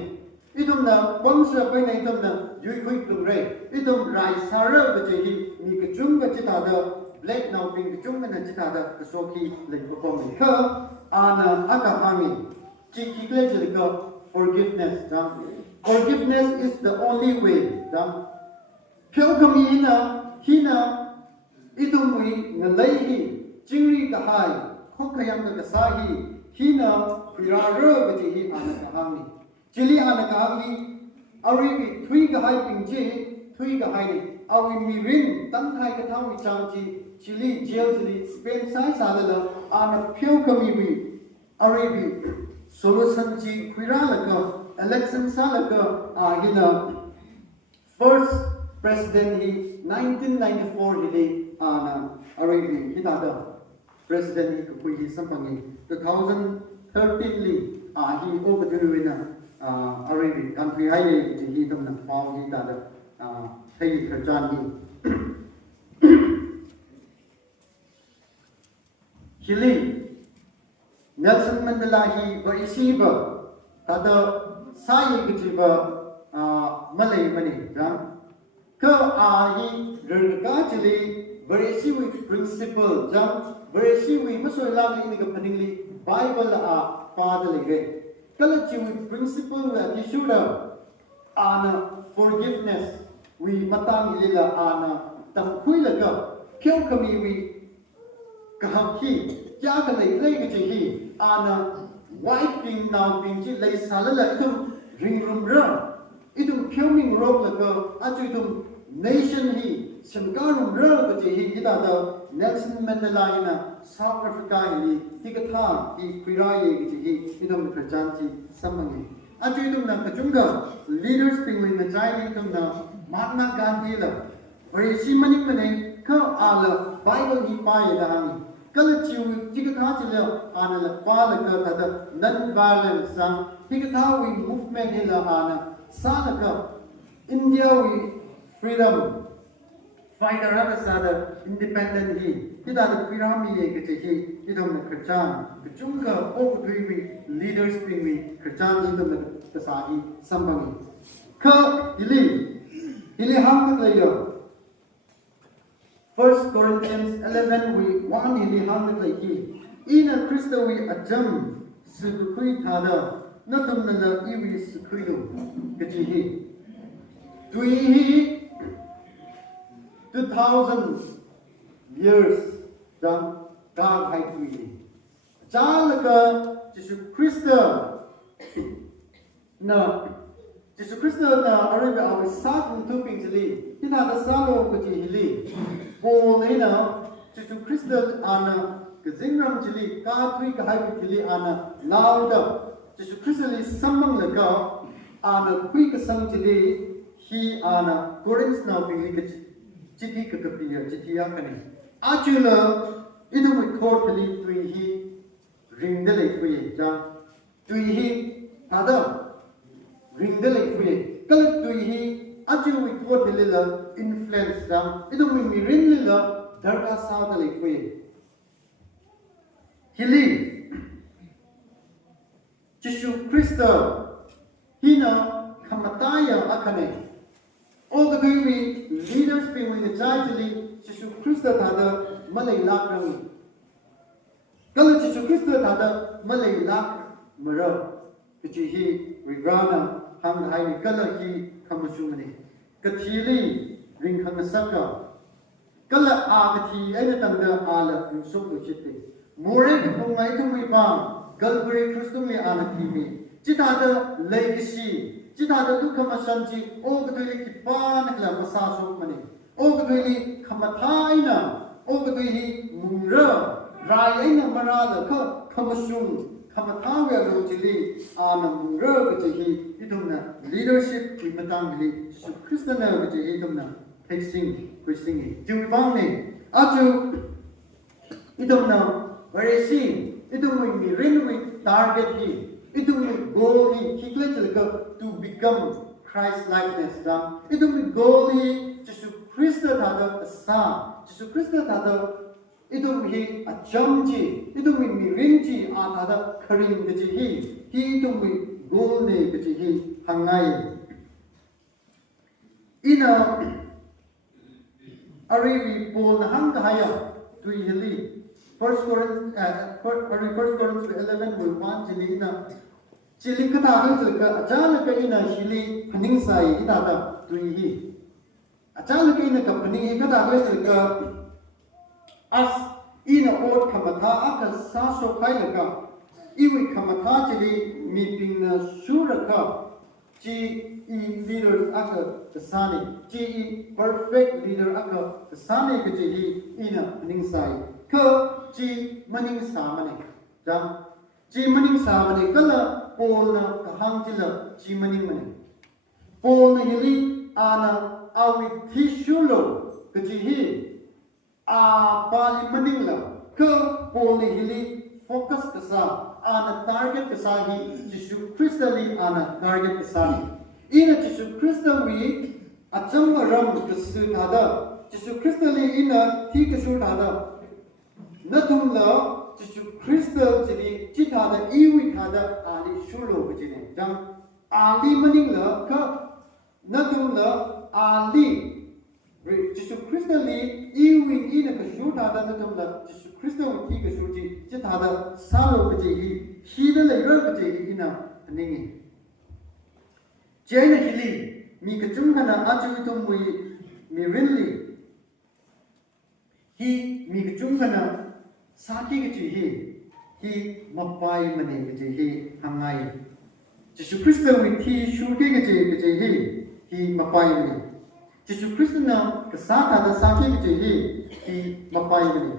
idum na bangsa pai nei idum na yui khoi plure idum rai sara ga chi mi kachunga chita da black now ping kachunga na chita da kasoki lai pome ka ana aka hami chi ki kle chili ka forgiveness forgiveness is the only way pyo kami hina idumwi ngalai hi chingri ka hai khokayam ka sahi hina piraro baji hi ana ka hami chili ana ka hami ari bi thui ka hai pingji thui ka hai ni awi mi rin tang thai ka thawi chang chi chili jail chili spain sai salala ana pyo kami bi ari bi solution chi khira la ka election salaka hina first president hi 1994 hili ana aribi hita da president hi kui hi sampangi 2013 li hi overduina aribi country hai hi dum na pau hi da da thai kharjan hi hili Nelson Mandela hi ba isiba tada sai gijiba malay mani ka hi rga chili very siwi principle jam very siwi masoi lag ni ga paningli bible pada lege kala chiwi principle wa tishuda ana forgiveness we matang ilila ana tam khuila ka kyo kami we kaham hi kya ka lai lai ga chi hi ana white ping now ping chi lay salala itum ring room ra itum filming rock la ka aju itum nation hi simkarum ra ka chi hi ida da Nelson Mandela ina South Africa hi tikatha hi piraye ki hi itum kachanti samangi aju itum na kachunga leaders ping wi na chai itum na Mahatma Gandhi la bari si maning maning ka ala Bible hi pa ya da ni kala chiu tikatha chile ana la pa la ka da non violence sang tikatha wi movement hi la ana sa ka India wi freedom fighter ra sa da independent hi ida da pirami ye ke hi idom na kachan kachunga ok dui leaders ping wi kachan idom na ka sa hi sambangi ka ili ham ka yo 1 Corinthians 11 we 1 ili ham ka ki ina Christawui Acham Shakakhui thada na tum na la iwi Shakakhui do ke hi tui hi 2000 years jam ka hai tui chal ka Jesus Christ na Jesus Christ na arabe aw sat tu ping jili ina da salo ko ji hili bo le na Jesus Christ ana ke zingram jili ka tui ka hai jili ana lao da Jesus Christ li samang la ka ana kui ka sang jili hi ana Corinth na ping li ka chiti ka ka piya chiti ya kani achula idu mi khot li tui hi ring de le kui ja tui hi ada ring de le kui kal tui hi achu wi khot le la influence da idu mi ring le la darka sa de le kui hili Jesus Christ hina khamataya akane all the good leaders being with the judge Jesus Christ thada malay lak rami kala Jesus Christ thada malay lak mara kichi hi rigrana ham hai kala hi khamasumani kathili ring khamasaka kala agati aina tamda ala sum uchitte more ko ngai tu mi ba galburi Christum le ala kimi chitada legacy Chita da tu kama sanji o gaduli ki pan la masasuk mani o gaduli kama thaina o gaduli mungra raina marala ka kama sung kama thawe ro jili ana mungra gaji idumna leadership ki matang li Jesus Christ na gaji idumna fixing jiwang ne aju idumna varesi idumna mi rinwi target hi idumna goal hi kikle to become Christ likeness da idum goal hi Jesus Christ thada sa Jesus Christ thada idum hi acham ji idum mi ring ji a thada kharing ji hi idum goal ne ji hi hangai ina ari we pol na hang haya tu hili 1 Corinthians 11 will 1 jili ina chili kata ga ka achana ka ina shili phaning sai ina da tui hi achana ka ina ka phaning hi kata ga ka as ina ot khamatha aka sa so khai la ka iwi khamatha chili mi ping na sura ka chi leader aka kasani chi perfect leader aka kasani ka chi ina phaning sai ka chi maning sa mane jam chi maning sa mane kala Paul na kahang jila chi maning mani. Paul na hili ana awi tishulo kaji hi a pali maning la ka Paul na hili focus kasa ana target kasa hi Jesus Christ li ana target kasa ni. Ina Jesus Christ wi acham ram kasu thada Jesus Christ li ina thi kasu thada natum la Jesus Christ jili chita da iwi thada ali shulo bujine jang ali maning la ka natum la ali Jesus Christ li iwi ina ka shu thada natum la Jesus Christ wi thi ka shu ji chita da salo buji hi da le ro buji ina ningi jaina hili mi ka chung kana achu tum wi mi rinli hi mi ka chung kana Saki ki hi hi mapai mani ke je hi hangai Jesu Christawui thi shu ke je hi mapai mani Jesu Christ na ka sa ta da sa ke je hi mapai mani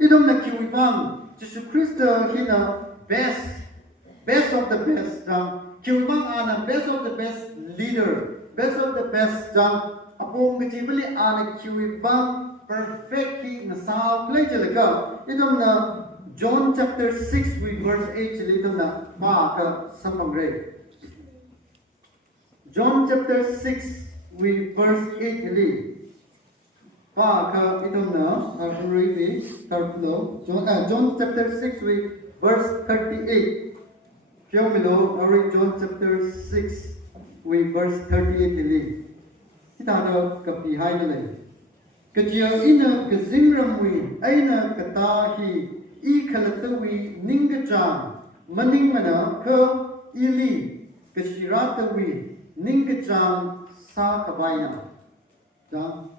idom na ki wang Jesu Christ hi na best of the best ki wang ana best of the best leader best of the best apong ke Jubilee ana ki wang perfectly na sa play jalaga idom na John chapter 6 verse 8 idom na ma ka samamre John chapter 6 verse 8 li pa ka idom na read ni tarlo John chapter 6 verse 38 Pyomilo read John chapter 6 verse 38 li kita da kapi hai na le kajia ina kazingramwi aina katahi I khalatwi ningajang maning mana ka ili kashiratwi ningajang sa kabaina jang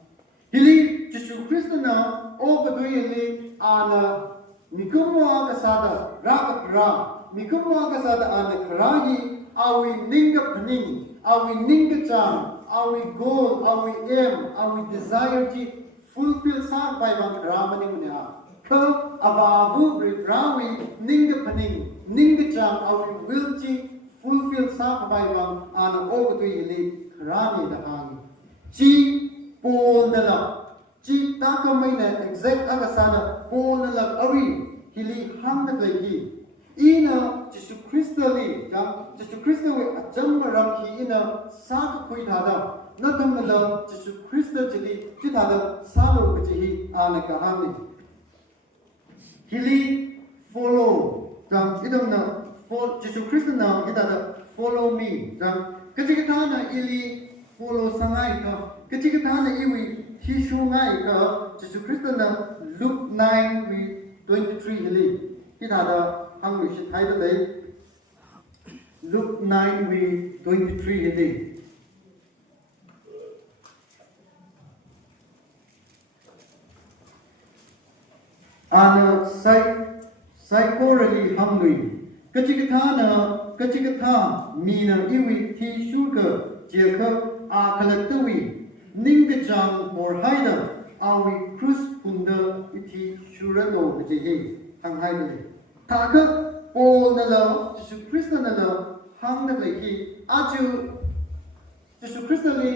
hili Jesu Kristo na o badui ili ana nikumwa kasada rakra nikumwa kasada ana krahi awi ningapning awi ningajang awi goal awi aim awi desire to fulfill sa by bang ramani munya ka ababu brawi ninga paning ninga chang awi will chi fulfill sa by bang ana ogtu ili rani da hang chi pol nala chi ta ka mai na exact aga sana pol nala awi hili hang na lagi ina Jesu Christo li jang Jesu Christo we Acham ram ki ina Shakakhui thada natam nala Jesu Christo chili chi thada salo bichi ana ka hamni hili follow jang idam na for Jesu Christo na idada follow me jang kachikata na ili follow sangai ka kachikata na iwi hishu ngai ka Jesu Christo na Luke 9:23 hili idada hangwi shi thai da dai Luke 9:23 hili ana psychorally hamlui kachikatha mina iwi thi shuka jekha akhalatwi ningajang or haida awi krus punda ithi shurano bihi hanghai thaka all nala Jesu Christo nala hang na lagi aju Jesu Christo li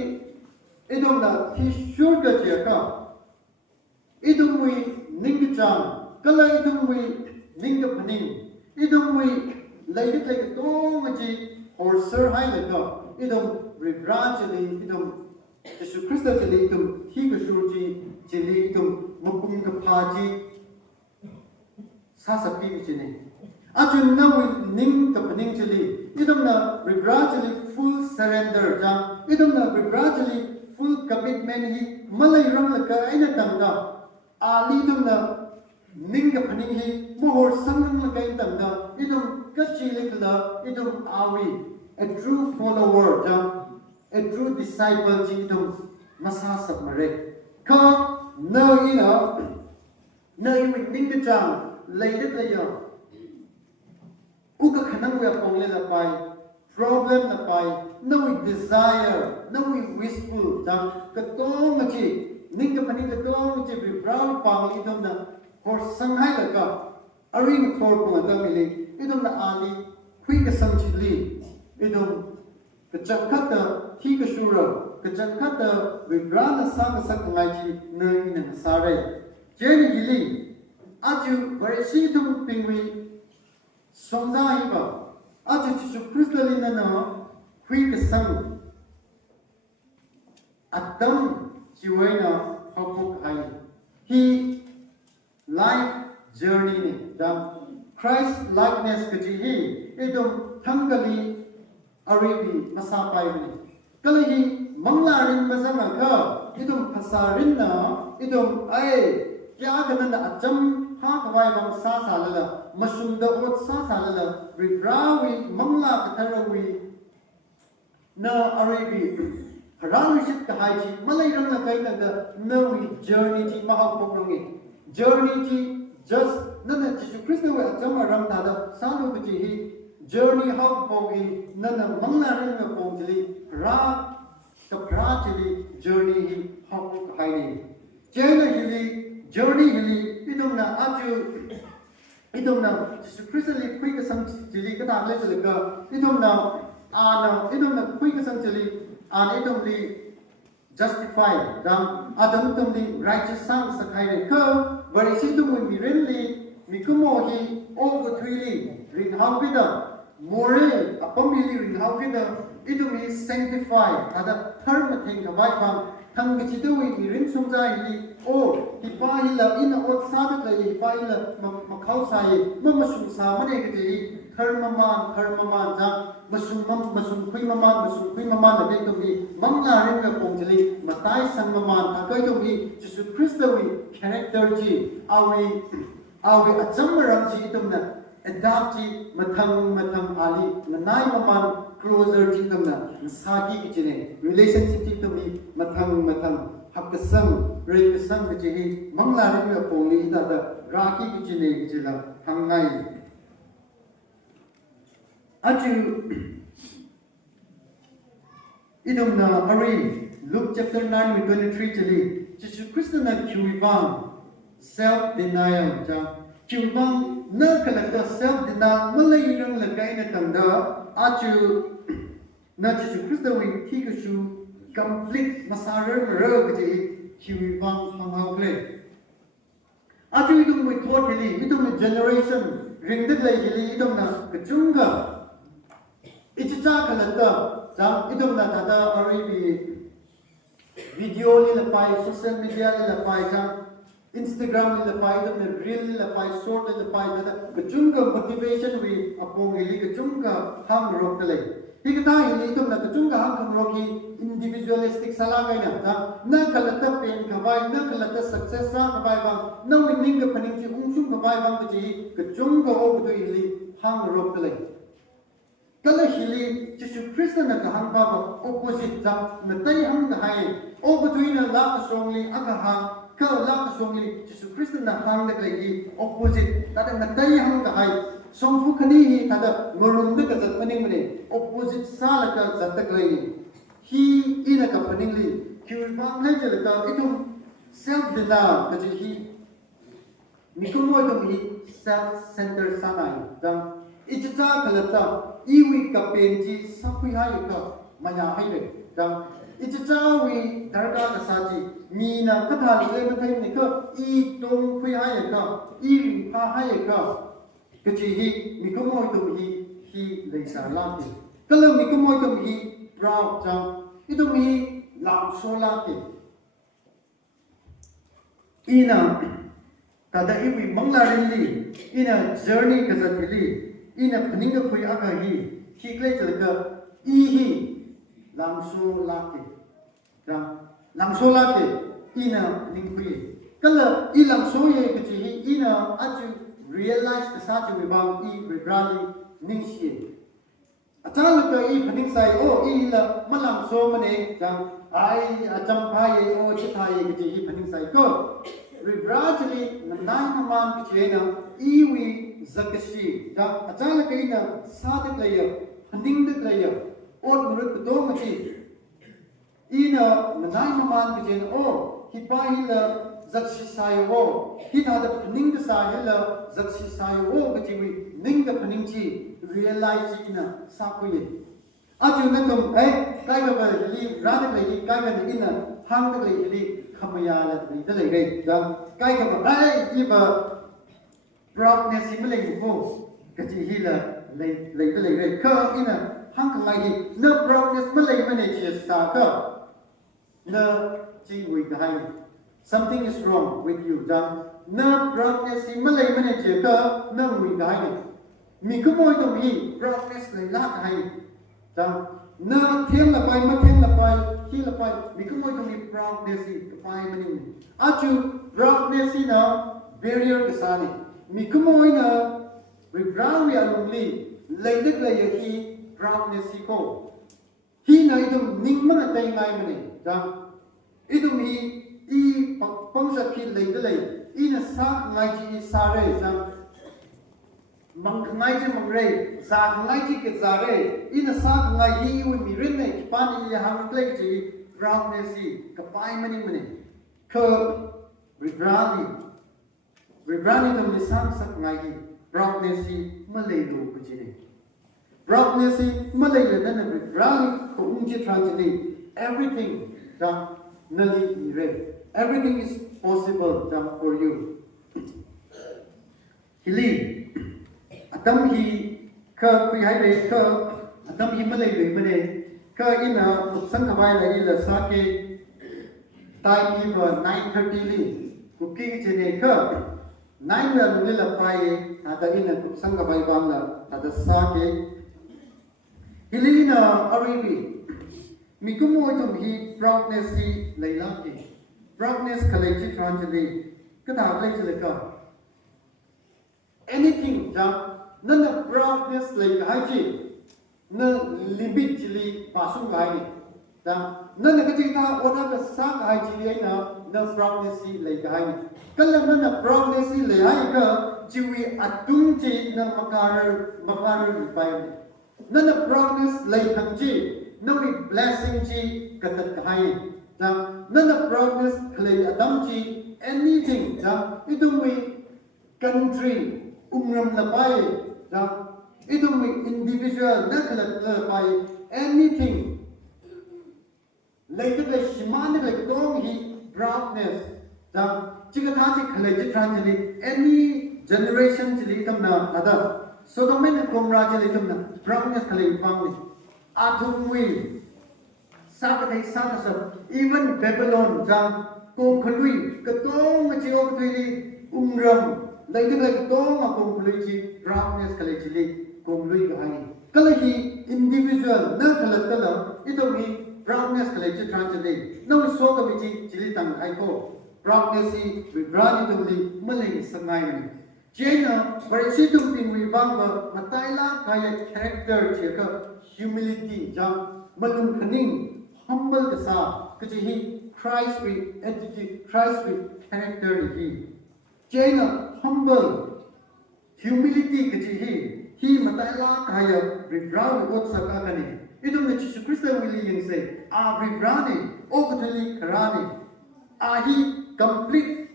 idom na thi shurga jekha idumwi ningajang kala idumwi ningapaning idumwi laidik like tomaji or sir hainaga idum gradually idum Jesu Christo jili idum higashurji jili idum mapunga phaji sasapi jini ajun nawi ningapaning jili idum na gradually full surrender jang idum na gradually full commitment hi malai ramlaka aina tamda alidum na ninga paning hi mohor sangang lakai tamda idum kachilikla idum awi a true follower jam a true disciple ji idum masa sabmare ka no ina no iwi ninga jang laidat laya uka khanang ya pongle la pai problem la pai no desire no wishful jam ka to machi ninga paning ka to machi bi brown pang idum na for sanghai la ka aring thor ko da mili idum na ali khui ka samchili idum ka chakata thi ka shura ka chakata vibrana sa ka sak ngai chi nei na sare jeni gili aju varisi tum pingwi somza hi ba aju Jesu Christo li na khui ka sang atam chiwaina hokuk hai hi life journey ni the Christ likeness kaji hi idum thangali aribi masapai ni kalahi manglarin mazama ka idum pasarin na idum ai kya ganan acham ha kawai bang sa salala masunda ot sa salala ribrawi mangla katharawi na aribi haralishit kahai malai ram na kai na no journey ji mahapokrongi journey ji just นั่นน่ะจิสุคริสต์ว่าจะมารังตาดสาลูกจีฮี journey how ปองฮีนั่นน่ะมังนาเรื่องปองจีรักกับรักจี journey how ใครนี่เจนฮี journey ฮีอีตรงน่ะอาจูอีตรงน่ะจิสุคริสต์ลีคุยกับสังจีก็ตามเลยจะเลยก็อีตรงน่ะอีตรงน่ะคุยกับสังจีอีตรงนี้ justify ดังตรงนี้ righteous สังสักใครเลยก็บริสุทธิ์ตรงนี้มีเรื่องลีมีกุโมฮีโอ้กุทวีลีรินฮาวกิดโมเรอปอมิลีรินฮาวกิดอีตรงนี้ sanctify แต่เพิ่มมาถึงกับไว้ฟังทั้งกิจตัวมีรินสมใจลีโอ้ฮิปาฮิลอินอดซาดเลยฮิปาฮิลมาเข้าใส่มาสุสามันเองก็จะเพิ่มมาจังมาสุคุยมาแต่ตรงนี้มังลาเรื่องปงจลีมาตายสังมาถ้าเกิดตรงนี้จิสุคริสต์วิ character จีเอาไว้อาจำรังจีตรงนั้น adapt จีมาทำอาลีมันนายมา closer จีตรงนั้นมาสากีกิจเนี่ย relationship จีตรงนี้มาทำหักกระสังเรียกกระสังกิจนี้มังลาเรื่องปงลีแต่รากีกิจเนี่ยกิจละทางไงอาจูอีตรงนั้นอารี Luke chapter 9 23 จลีจิสุคริสต์นั้นคิวบัง self denial จังคิวบังนั่นก็เลยก็ self denial เมื่อไรเรื่องเล็กๆในตั้งเด้ออาจูนั่นจิสุคริสต์วิที่ก็ชู complete มาสาระเรื่องก็จะคิวบังฟังเอาเลยอาจูอีตรงนี้ทอดจลีอีตรงนี้ generation ริงดึกเลยจลีอีตรงนั้นก็จุงกะอีจิจ้าก็เลยก็จังอีตรงนั้นแต่อารีบีvideo ni lepai social media ni lepai jang Instagram ni lepai itu ni reel ni lepai short ni lepai jada kecungga motivation wi apong ili kecungga ham rok telai hikata ili itu na kecungga ham roki individualistic salah kaina jang na kalata pain khabai na kalata success sa khabai bang na winning ka paning chi ungsung khabai bang chi kecungga o betu ili ham rok telai kalau hili Yesus Kristus nak hang bapa opposite jang natai hang hai o between la kasongli aga hang ke la kasongli Yesus Kristus nak hang nak lagi opposite tada natai hang hai songfu khani hi tada marun de kazat paning mane opposite sala ka zatak lagi hi ina ka paning li kyu bang lai jala ka itum self denial ka ji hi mikumo itum hi self centered sanai jang ichita kalata iwi kapenji sakui hai ka maya hai le jang ichita wi darga ka saji mina katha le ma thai ni ka I tong kui hai ka I ri pha hai ka kachi hi mikomo to hi le sa la ki kala mikomo to hi proud jang itu mi lam so la ki ina kada iwi manglarin li ina journey ka zatili ina peninga kui aga hi klei jaga I hi langso laki jang langso laki ina pening kui kala I langso ye kachi hi ina aju realize ka sa ju bang I rebrali ningshi achal ka I pening sai o I la malang so mane jang ai acham phai o chithai kachi hi pening sai ko rebrali nanai man kachi na iwi zakashi jang achal ka ina sadak laya pening dak laya ot murut dong machi ina nanai man kachi o hipai la zakshi sai wo hita da pening da sai la zakshi sai wo kachi wi ning da pening chi realize ina sakuye aju na tum kai ga ba li rad ka li kai ga ni ina hang da li khamaya la ni da lai jang kai ga ba ai ba proudness imleng ko kachi hila lai ka ina hang ka lai na proudness malai manage sta ka na chi wi ka hai something is wrong with you jang na proudness malai manage ka na wi ka hai mi ko moi to mi proudness lai la ka hai jang na thiam la pai ma thiam la pai hi la pai mi ko moi to mi proudness ka pai mani achu proudness ina barrier ka sani mikumoy na rebrawi alumli laydak layaki proudness ko hina idum ningman atay ngay mani jang idum hi I pangsakhi laydalay ina sak ngay ji sare jang mang ngay chứ mang rê sa ngay chứ cái sa rê in sa ngay hi u mi rin này pan i hàng cái gì browness gì cái pai mani cơ vibrani trong lý sang sắc ngay hi browness gì mà lấy đồ cái gì này browness gì mà lấy là nên vibrani cũng chỉ translate everything trong nali mi rê everything is possible trong for you Hili Acham hi cơ quy hay đấy cơ Acham hi malay đấy mà đấy cơ ina sang kawai là ila sa ke time eve 9:30 li cooking che ne cơ 9 là nung là pai ada ina sang kawai bang là ada sa ke Hili na aribi mi kumo tum hi brightness hi leila ki brightness collective translate cái thảo lấy chữ cơ anything jam none of brightness like haji no limit chili pasung gai ni jam none ka chita ona ka sa gai chili ai na no brightness like gai ni kala none of brightness le ai ka jiwi atung chi na makar pai ni none of brightness like khang chi no blessing chi ka tat gai jam none of brightness like adam chi anything jam idum we country umram la pai da idum individual nakala la pai anything like the shiman like dong hi brightness da chiga tha chi khalai chi translate any generation chi tam na ada so the men komra chi tam na brightness khalai pang ni athum wi sakai sa even Babylon da kom khalui ka tong chi ok thui umram lấy được lấy đó mà cùng lấy chi brightness cái lấy chi đi cùng lấy cái này cái lấy hi individual nó cái là ít đâu hi brightness cái lấy chi translate nó số cái vị trí chỉ tăng hai cô brightness hi vibrani đâu đi mới lấy sang ngày này chế nó bởi vì chúng tin vi vang và tai la cái character chỉ có humility jam malum khaning humble cái sao cái gì hi Christ with attitude Christ with character hi chế nó humble humility cái gì hi mà tại la cái ya vibrani ot saka cái này itu là Jesus Christ willing yang say vibrani okatali karani hi complete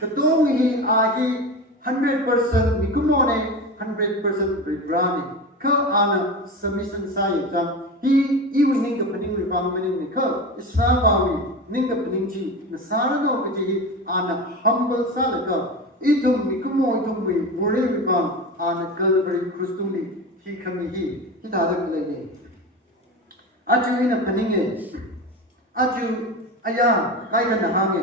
cái đó hi hi 100% mikumone 100% vibrani cơ ana submission sai jam hi iwi ning cái pening ribang mening ni cơ isabawi ning cái pening chi na sarano cái gì ana humble salaka itum mikumo itum wi mure ribang ana Calvary Christuli hi khami hi hidada kale ni aju ina pening e aju aya kai kana hange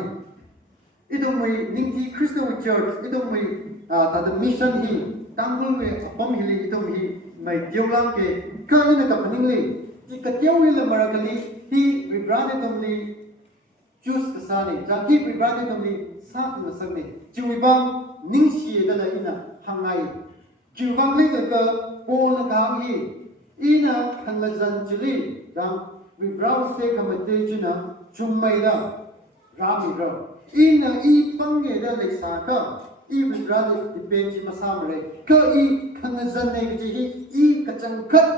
itum wi ning thi Christawui Church itum wi ta the mission hi tangul we apam hi li itum hi mai diolang ke ka ina ka pening li ji ka tiawi le marakali hi vibrani tum li choose the sani jaki vibrani tum li sak na sak ni chui bang ning si da la ina hangai chui bang li ka pol na ka hi ina khan la zan chili dam vibrani se ka mate china chumai da rami ro ina I pang ge da le sa ka I vibrani depend chi masam re ka I khan zan ne ji hi I ka chang khat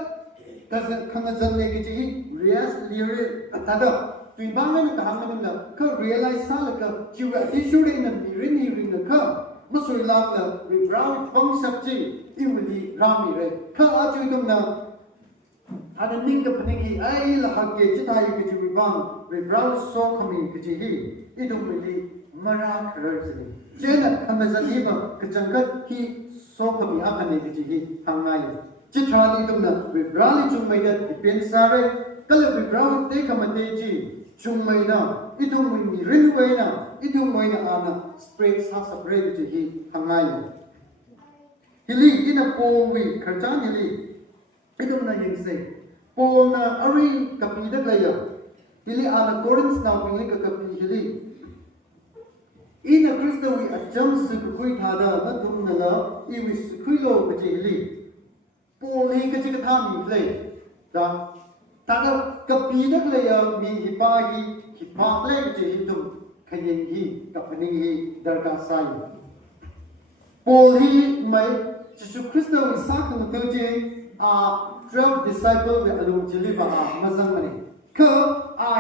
ka khan zan ne ji hi reas lire atada tuy bang này cả hàng năm là cơ realize sao là cơ chịu cái tí số đây là bị rin là cơ mất rồi làm là bị brown băng sập chi yêu đi làm gì vậy cơ ở chơi đông nào anh ninh cái phần này ai là hàng cái chứ thay cái chịu băng bị brown so không cái gì hi ít đông mình đi mara khởi gì chứ là tham gia đi mà cái chẳng cái khi so không áp anh cái gì hi hàng ngày chứ thay đi đông nào bị brown chung mấy đợt bị biến xa đấy cái là bị brown đấy cái mà đấy chi chung mai na itu mình rin way na itu mai na ana spread sa spread ji hi hangai hili ina pol wi kharchan hili itu na yin se pol na ari kapi da laya hili ana Corinth na pili ka kapi hili ina Christawui Acham Shakakhui thada na thum na la I wi Shakakhui ka ji hili pol hi ka ji ka tha mi play da Taga kapi dak laya mi hipa le je hitum khayin hi kapaning hi darka sai pol hi mai Jesus Christ is sakang tuji 12 disciples the alung chili ba mazang mani ka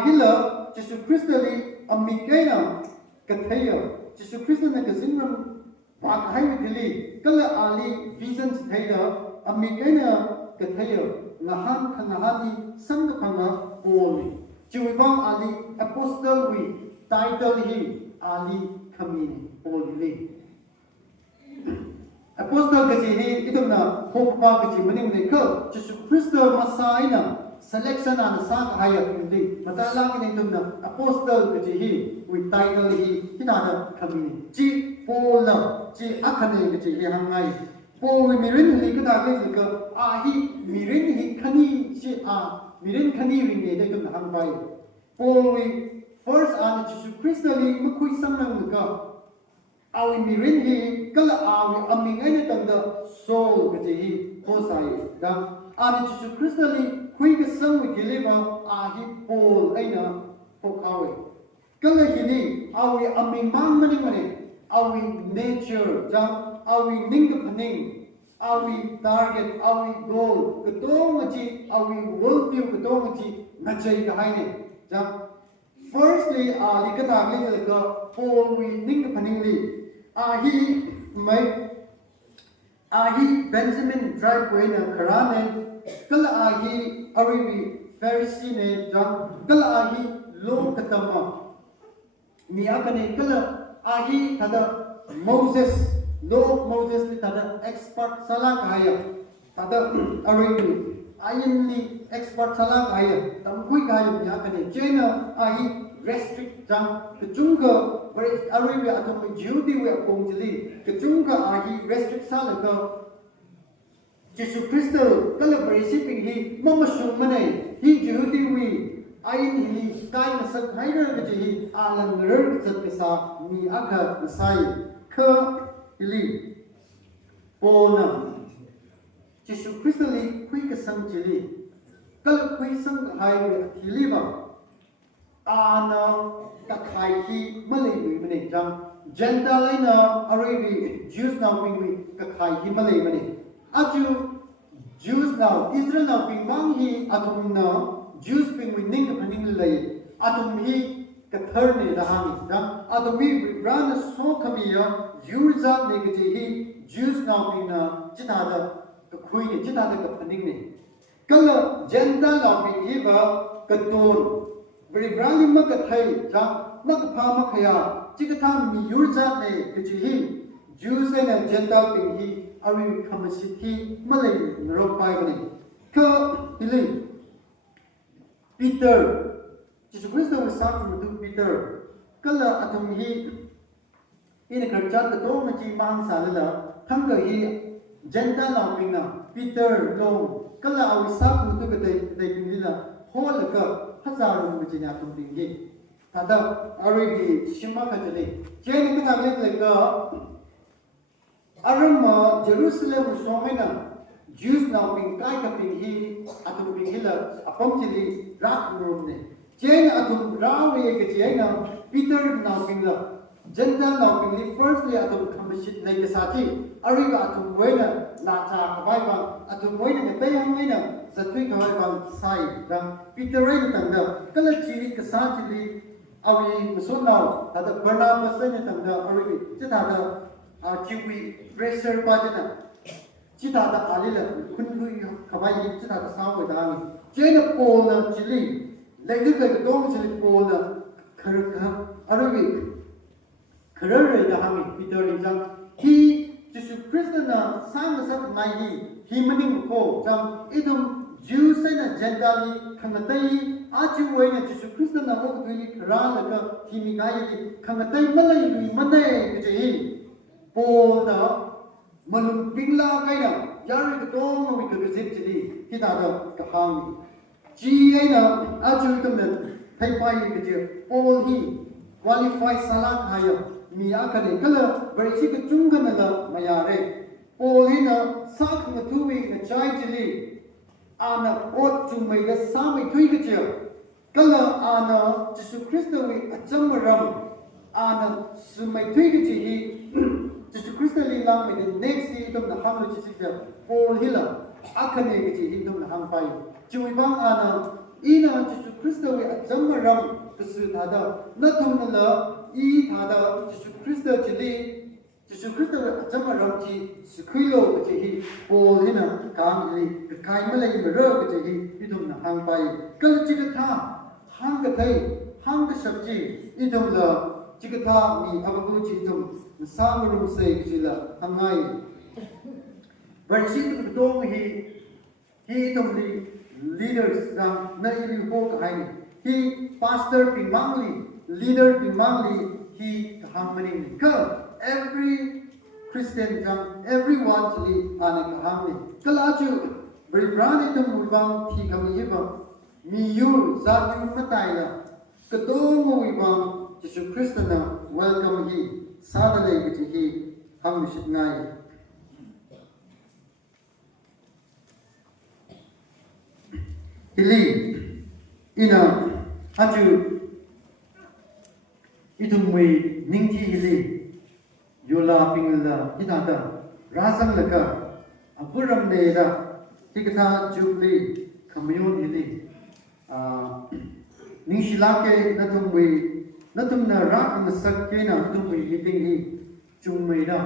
hila Jesus Christ li amikena kathaya Jesus Christ na kazinram ba hai dili kala ali vision thaya amikena kathaya ngahan khangahani sang phanga poli chiwibang ali apostle wi title hi ali khamini poli Apostle kaji itu na hopa kaji mening ni ke Jesus Christus Messiah selection an sang hayat ini mata lang ini itu na apostle kaji with title hi kita ada kami ji Paul ji akhane kaji hangai Paul mirin ni kita kaji ke hi mirin hi khani ji mirin khani ring ni itu na hangai Paul first an Jesus Christus li makui sang nang ka awi mirin hi kala awi aming ay natanda soul kaji hi hosai dan ani Jesus Christ li kui ka sang wi deliver ahi Paul ay na pokawe kala hini awi aming man maning awi nature dan awi ning paning awi target awi goal katong aji awi world view katong aji ngachai ka haine dan firstly li kata li ka Paul wi ning paning li ahi Benjamin drive ko na karane kala ahi ariwi Pharisee ne jang kala ahi lo katama mi akane kala ahi tada Moses ni tada expert sala kaya tada ariwi ayinli expert sala kaya tamkui kaya mi akane jena ahi restrict jang kejungga ariwi atom Jubilee we apongili kejungga ahi restrict salaga Jesus Christo kala berisiping hi mamasung manai hi Jubilee we ayin hili kai masak haira gaji alang rer zat kesa mi akha nasai kha hili pona Jesus Christo li kui kasang jili kala kui sang haira hili ba ana kakai hi malay mani jang Gentile na already Jews now being kakai hi malay mani aju Jews now Israel now being mang hi atum na Jews being we ning paning lay atum hi kathar ne rahani jang atum hi ran so kamiya yurza ne gaji hi Jews now being na chitada kakhui ne chitada ka paning ne kala Gentile now being hi ba katon Beri berani mak thai jang mak pha mak khaya chikatha mi yurja ne kichi hi Jews and Gentile ping hi awi khamasi hi malay nrok pai bani ka hili Peter Jesus Christ was talking to Peter kala atum hi in karchat ka to machi mang salala thanga hi Gentile ping na Peter long kala awi sak mutu ka dai ping lila hol ka hazaru mujina tumbingi tada already shima kajale jeni kita lihat lega aram Jerusalem somena Jews now being kai ka pinghi atu pinghila apam chili rak rumne jeni atu rawe ke jena Peter now pingla Gentile now pingli firstly atu khamishit nei kasati ariga atu moina la cha khabai bang atu moina ne tayang nei Zatui kawai bang sai dan Peter Rain tanda kala chiri kasa chili awi musunau ada Barnabas ne tanda ariwi cita ada Jubilee pressure pajana cita ada alila kundu kawai cita ada sawo dami jena Paul na chili lagi ke dong chili Paul na kar ariwi karar da hami Peter Rain hi Jesus Christ na sang sak mai hi maning ko jam idum Jews and Gentile kangatai aju wena Jesus Christ na ok dui kara la timi gai kangatai malai ni manai keji Paul na malum pingla gai na yari ke tong no ke zip ji kita da ka hang ji ai na aju tum na thai pai keji Paul hi qualify salak haya mi akane kala bari chi ke chung na la mayare Paul hi na sak na tuwi na chai ji ana ot chumai ga samai thui ga chia kala Jesus Christ we Acham ana sumai thui ga chi จิคริสต์ลีลังไม่ได้ next ที่ต้องทำเลยจิจะโอลฮิลอาคันเองจิที่ต้องทำไปจุยบังอานาอีน่าจิคริสต์วิจัมมารังก็สุดท้ายนั่นทำนั่นละอีท้ายจิคริสต์จิลีจิคริสต์วิจัมมารังจิสกุลโลก็จิโอลฮินะการลีกายมาเลยมาเริ่มก็จิที่ต้องทำไปก็เลยจิกท่าหังก็ได้หังก็สับจิที่ต้องละจิกท่ามีอาบุจิต้องสามรุ่งเสกจิละทำไงวันที่ต้องheต้องลี leaders ดังนั่นอีกพวกไอ้ he pastor พิมังลี leader พิมังลี he ทำมันเองก็ every Christian จัง everyone จะลีอันนี้ทำนี่ก็แล้วจู่บริบาลนี่ต้องมุ่งบังที่คำนี้บังมีอยู่จัดอยู่มาตายละก็ต้องมุ่งบังยิสุคริสต์นะ welcome he ซาดเลยก็จะ he ทำสิ่งง่ายฮิลีอินาฮัจูอิทุมวีนิงทีฮิลียูลาปิงลาอินาดาราซังเลกาอับุรัมเนดาทิกตาจูบลีคำยูนฮิลีนิงชิลาเกนัทุมวีนัทุมนารักนัสักเกนาทุมวีฮิติงฮีจุงเมดา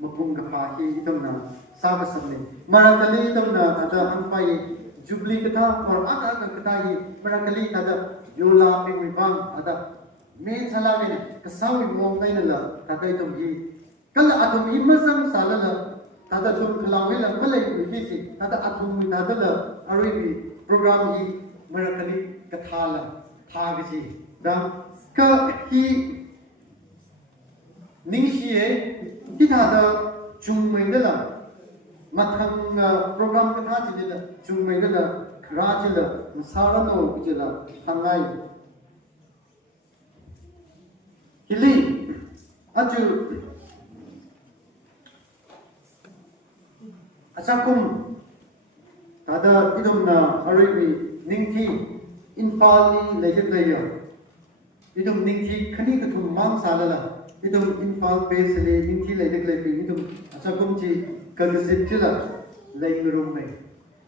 มะพุงกะพาฮีอิทุมนาซาบสัมเลมาตลีอิทุมนาอาจารย์อันไปJubilee kata or ada kata ini barangkali ada yola pemibang ada main salah ini kesawi mungkin lah kata itu ini kalau atom ini macam salah lah ada tu kalau ini lah boleh begitu ada atom ini ada lah hari program ini barangkali kata lah thag sih dan ke ini ningsiye kita ada cuma lah matang program kata jadi lah cuma itu lah kerja lah masalah no kerja lah hangai hili aju Acham ada itu na hari ini ningti infali lagi lagi itu ningti kini itu masalah lah itu infal base le ningti lagi lagi itu Acham ji kerja jelas lagi rumah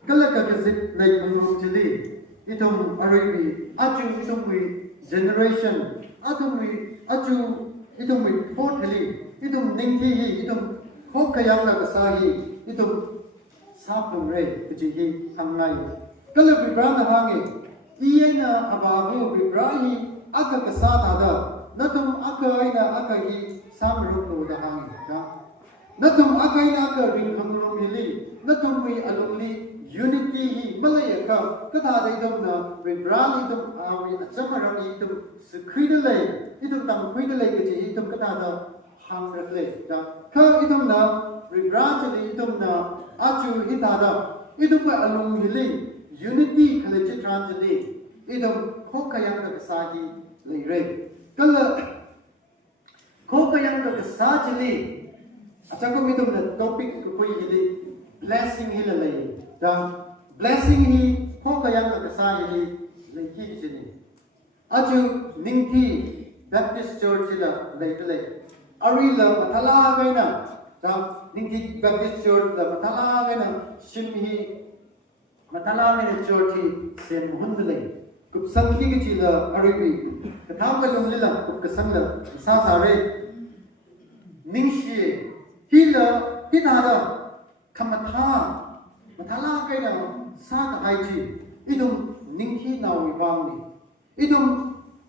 kalau kerja lagi rumah jadi itu hari ini aju itu generation aju itu fourth kali itu ningti itu kok kaya nak sahi itu sabun rey kejihi hangai kalau berberana hangi iya na ababu berberahi agak kesat ada natum agak ina agak hi samruk lo dah hangi natum agak ina agak ringkong mili natum wi alumni unity hi malaya ka kata ada itu na berberani itu awi acamarang itu sekridalai itu tam kuidalai kejihi itu kata ada hangralai dah ka itu na berberani itu na aju hitada itu pun alung hili unity college translate itu kok kaya nak sahaji lirek kalau kok kaya nak sahaji acakku itu na topik koi hili blessing hili lagi dan blessing hi kok kaya nak sahaji lagi di sini aju ningti Baptist Church lah lagi ari lah matala kena dan ningki Baptist Church la matala na shimhi matala na church sen hundle kup sangi ki chila aribi katham ka jumlila kup kasangla sa sare ningshi hila hitara kamatha matala ka na sa ka haiji idum ningki na wi bangni idum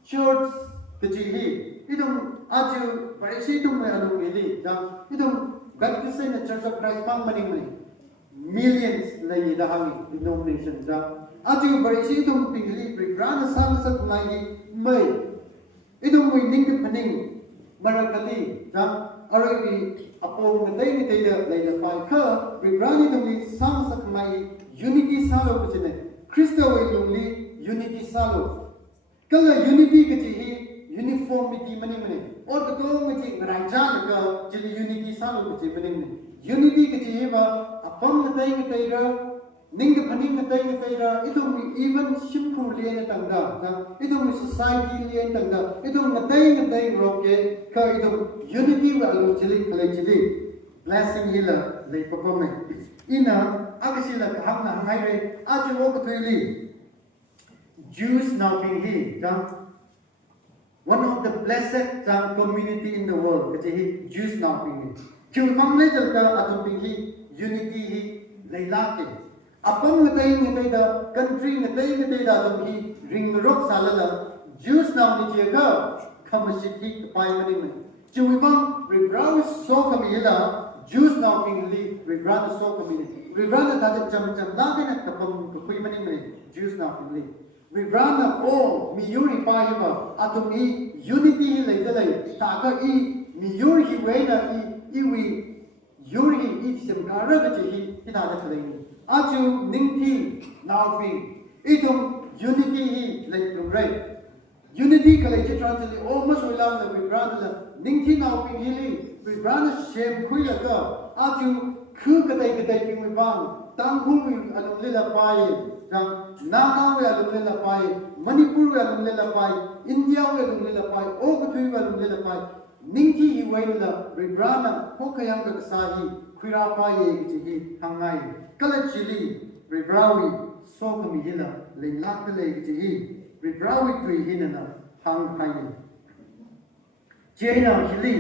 church kejihi idum aju parisi dum anu ili dan idum Baptist in the Church of Christ mang maning millions lagi dahangi denomination da aju berisi itu pingli bergrana sama satu lagi mai itu ning pening marakali da arabi apo ngai tidak lagi pai ke bergrana itu ni sama satu lagi unity salo kecil Christawui lungli unity salo kalau unity kecil uniformity maning और तो मुझे राजा लगा जिले unity सालो मुझे बनेंगे unity के चीज़ बा अपन बताएंगे तेरा निंग फनिंग बताएंगे तेरा इतो even ship khu liên tầng đó ít đồng society liên tầng đó ít đồng người tây roke khơi ít đồng unity và luôn chỉ đi blessing hi là lấy bắp này ina agasi là ham là hai re aju wo ko thili Jews now being he one of the blessed community in the world cái gì Jews now being he kêu không lấy được atom being he unity he lấy lá cái apam người tây da country người tây da atom he ring rock salala Jews now ni chia ka khamashiti pai mani mani chui bang rebrau so kami la Jews now being he rebrau so community rebrau da cham la ke na kapam khui mani mani Jews now being he rebrau na o mi yuri pai ba atom he unity lai da lai ta ka I mi yuri hi we na I we yuri I sem ka ra ga chi hi ta da khalai ni aju ningthi now being itum unity hi lai tum rai unity ka lai chi translate almost we lang la rebrau la ningthi now being hi rebrau na shem khui la ka aju khu ka dai pi we bang tang khu we alum le la pai jang naga we alum le la pai manipur we alum le la pai india we alum le la pai o ka thui we alum le la pai ningthi hi we la rebrau na ko khayang ka sa hi khira pai ye ki hi hangai kala chili rebrau so ka mi hila le lak ka le ki hi rebrau tri hin na hang pai ni jena hili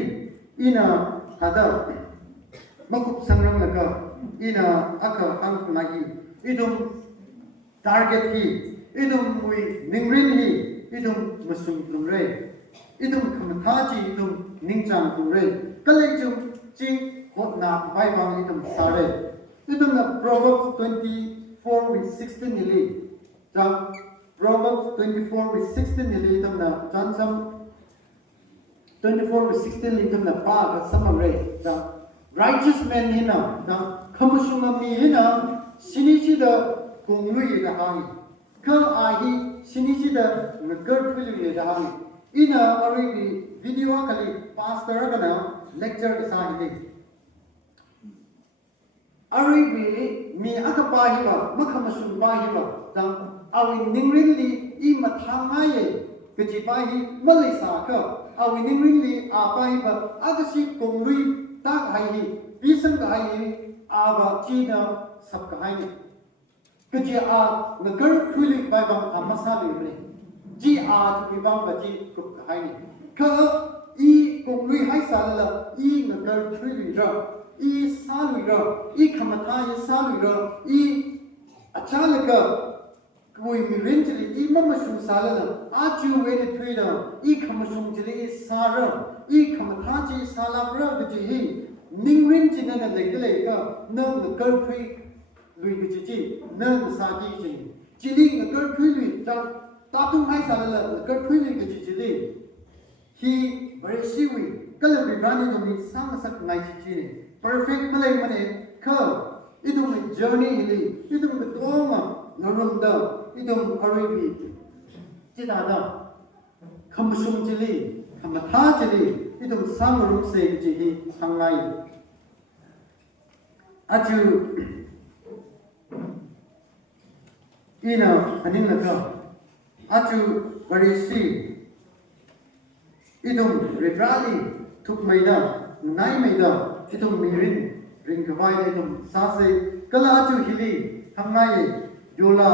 ina hada makup sangrang la ka ina aka hang na hi idum target hi idum we ningrin hi idum masum tum re idum khamtha chi idum ningchang tum re kalai chum chi hot na bai wang idum sare idum na Proverbs 24:16 ni li ja Proverbs 24:16 ni li idum na chansam 24:16 li idum na pa ga samare ja righteous man ni na ja khamsuma mi hi na sini da kungui da hangi ka ahi sinisi da ngar phili da hangi ina ari video kali pastor kana lecture ka sahi ari mi aka pa hi ba makhamasum pa hi ba dang awi ningrinli I mathanga ye kechi pa hi malisa ka awi ningrinli a pa hi ba agasi kungui ta hai hi pisang ka hai aba china sab ka hai Kerja negara kulit babang masalah ini, jia tu babang baci kup hai ni. Ke I kongui hai salah I negara kulit ra, I salu ra, I khamata I salu ra, I achalan ke kui mirin jadi I mamasum salah, aju wene tui ra, I khamasum jadi I sara, I khamata jadi salah ra baci ningrin jadi na legle ke nang negara kulit lui cái chi nâng sa chi li cái cơ quý lui ta tung hai sa là cơ quý lui cái chi li hi very siwi cái lời bị rani trong mình sang sắc ngày chi này perfect mà lên mà này cơ itu mình journey ini itu mình to mà nó rung đó itu mình aribi chỉ ta đó không sung chi li không tha chi li itu mình sang rung se chi hi hàng ngày aju ina aning naka atu varisi idum rebrali thuk maida nai maida idum mirin ring kawai idum sase kala atu hili hangai yola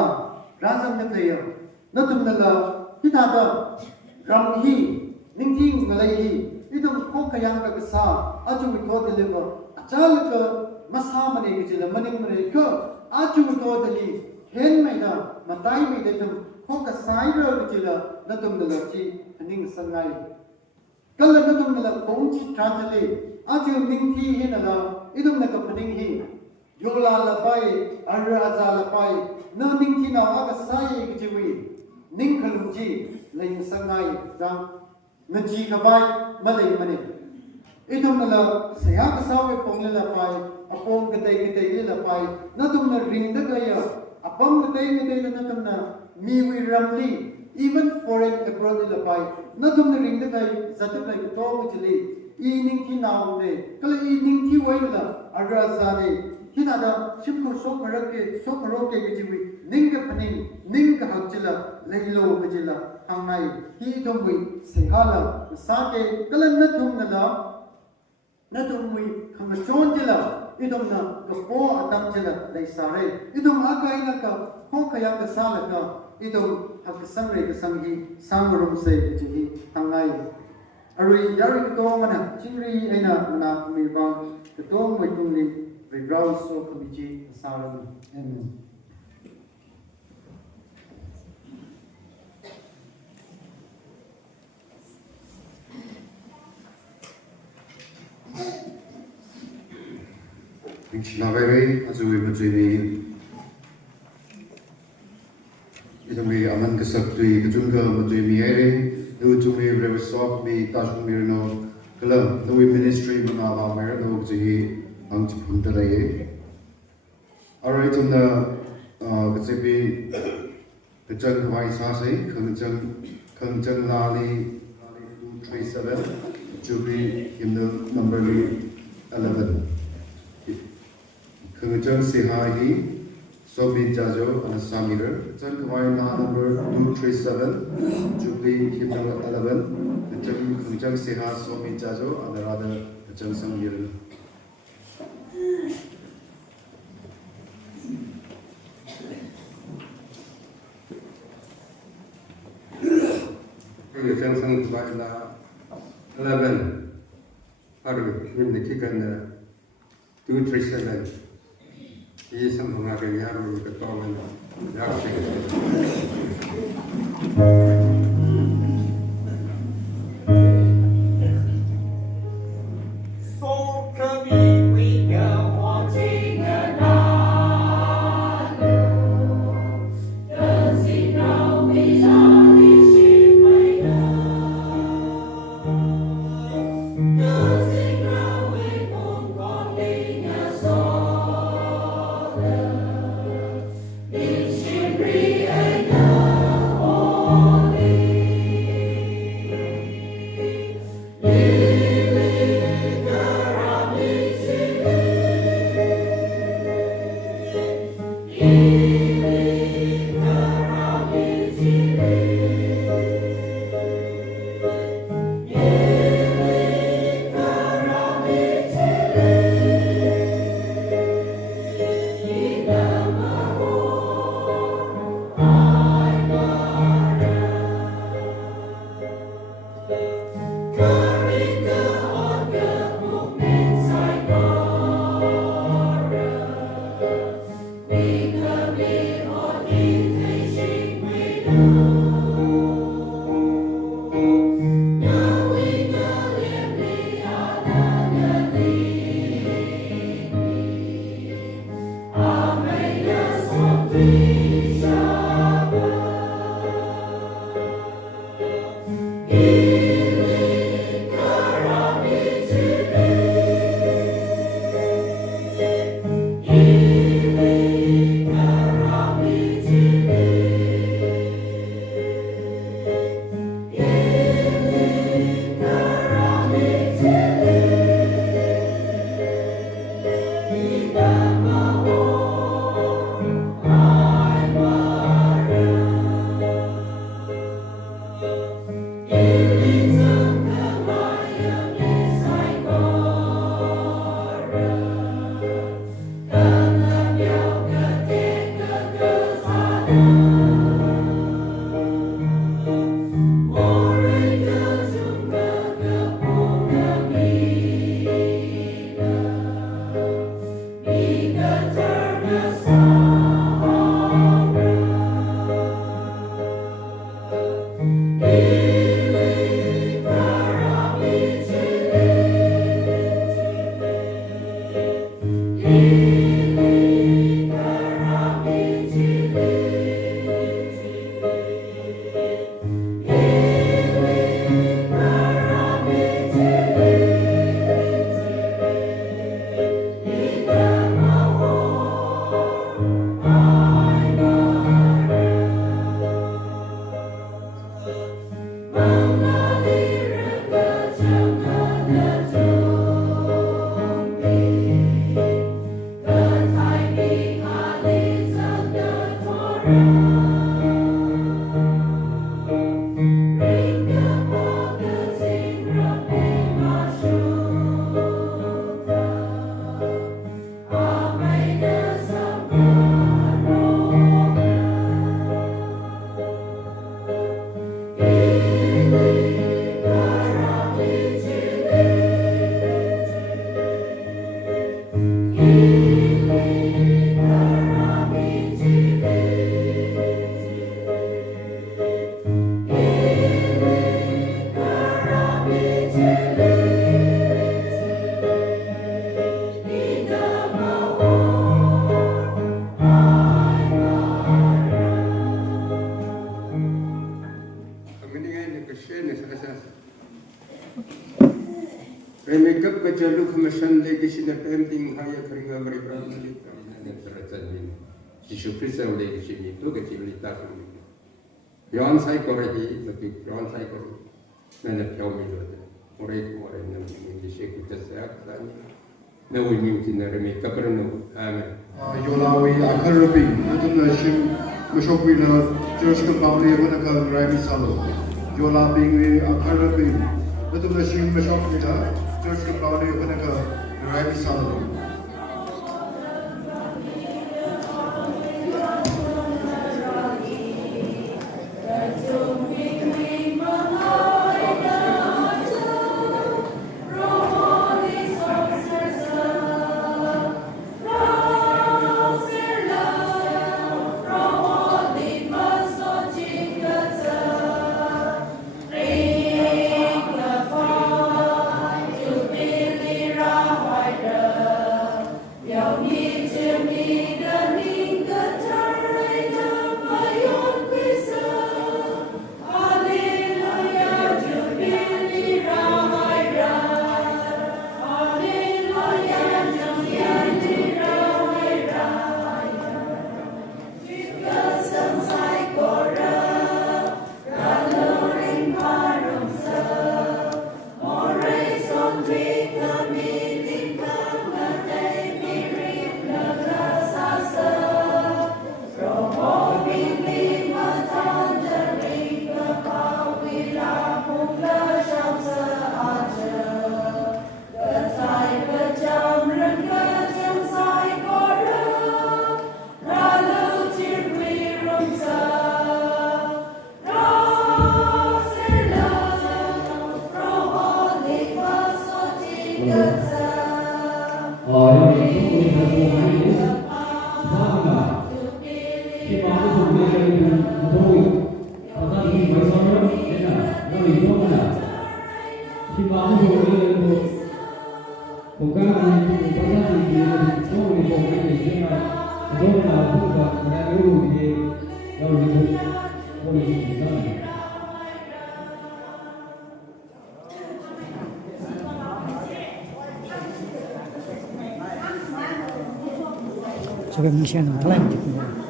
razam na thaya natum nala hitada ram hi ningthing ngalai hi idum khokayang ka sa atu ko deliver achal ka masa mane ki jila maning mane ko atu ko deli hen maida matai maida tum khoka saira gila natum dala chi aning sangai kala natum dala pongchi translate aju ningthi hinala idum na ka phaning hi yola la pai arra aza la pai na ningthi na aga sai giwi ning khalum chi lai sangai da ngaji ka bai malai mane idum dala saya ka sawe pongla la pai apong kadai la pai natum na ring da gaya apam kadai na natum na mi we ramli even foreign abroad la pai natum na ring da gai zatu gai to chili I ning thi naw ne kala I ning thi wai la arra sa ne Hinada Shimko Somaroke Gajiwi, Ninga Paning, Ninga Hachilla, Laylo Gajilla, Hangai, He Tomwi, Sehala, Sake, Galanatumala, Natumwi, Kamachonjilla, Idomna, Kapo Adamjilla, they sare, Idom Akainaka, Hokayaka Salaka, Idom Hakasamre Kasangi, Sangarum Se Gaji, Hangai. Ari Yari Domana, Chingri Ena, Mana Mirban, the Dom Waitumli. We browse so committee Salam. Amen. Navere, as we were doing, we aman kasapti, Kajunga, Matuimiere, no to me, River Soft, me, Tashumirno, Kalam, no ministry, Manala, no to Puntaray. Alright, on the Zippy, the Jung Vaisase, Kanjang Lali 37, Jubilee in the number 11. Kanjang Sihai, Sobi Jajo, and Samir, Jung Vaina number 237, Jubilee in the 11, the Kanjang Siha, Sobi Jajo, and the other Jung Samir. Sang by la 11 Paru in the chicken 237 is something like a yarrow with the tall Yeah. ne sa Remi kap ka jalu kemasan lagi sini penting haya keringa mereka melita ne terjadi ini Yesus Kristus lagi sini tu ke cerita tu Yon sai koregi tapi yon sai koregi mana piau milu orang yang Yesus Kristus dan ne wini mungkin remi kap renu amen Yolawi akarbi natum na shim Shakakhui na church compound le wana ka rami salo Yola bing akarbi natum na shim Shakakhui na church compound le wana ka rami salo 저게 무시하는 거야.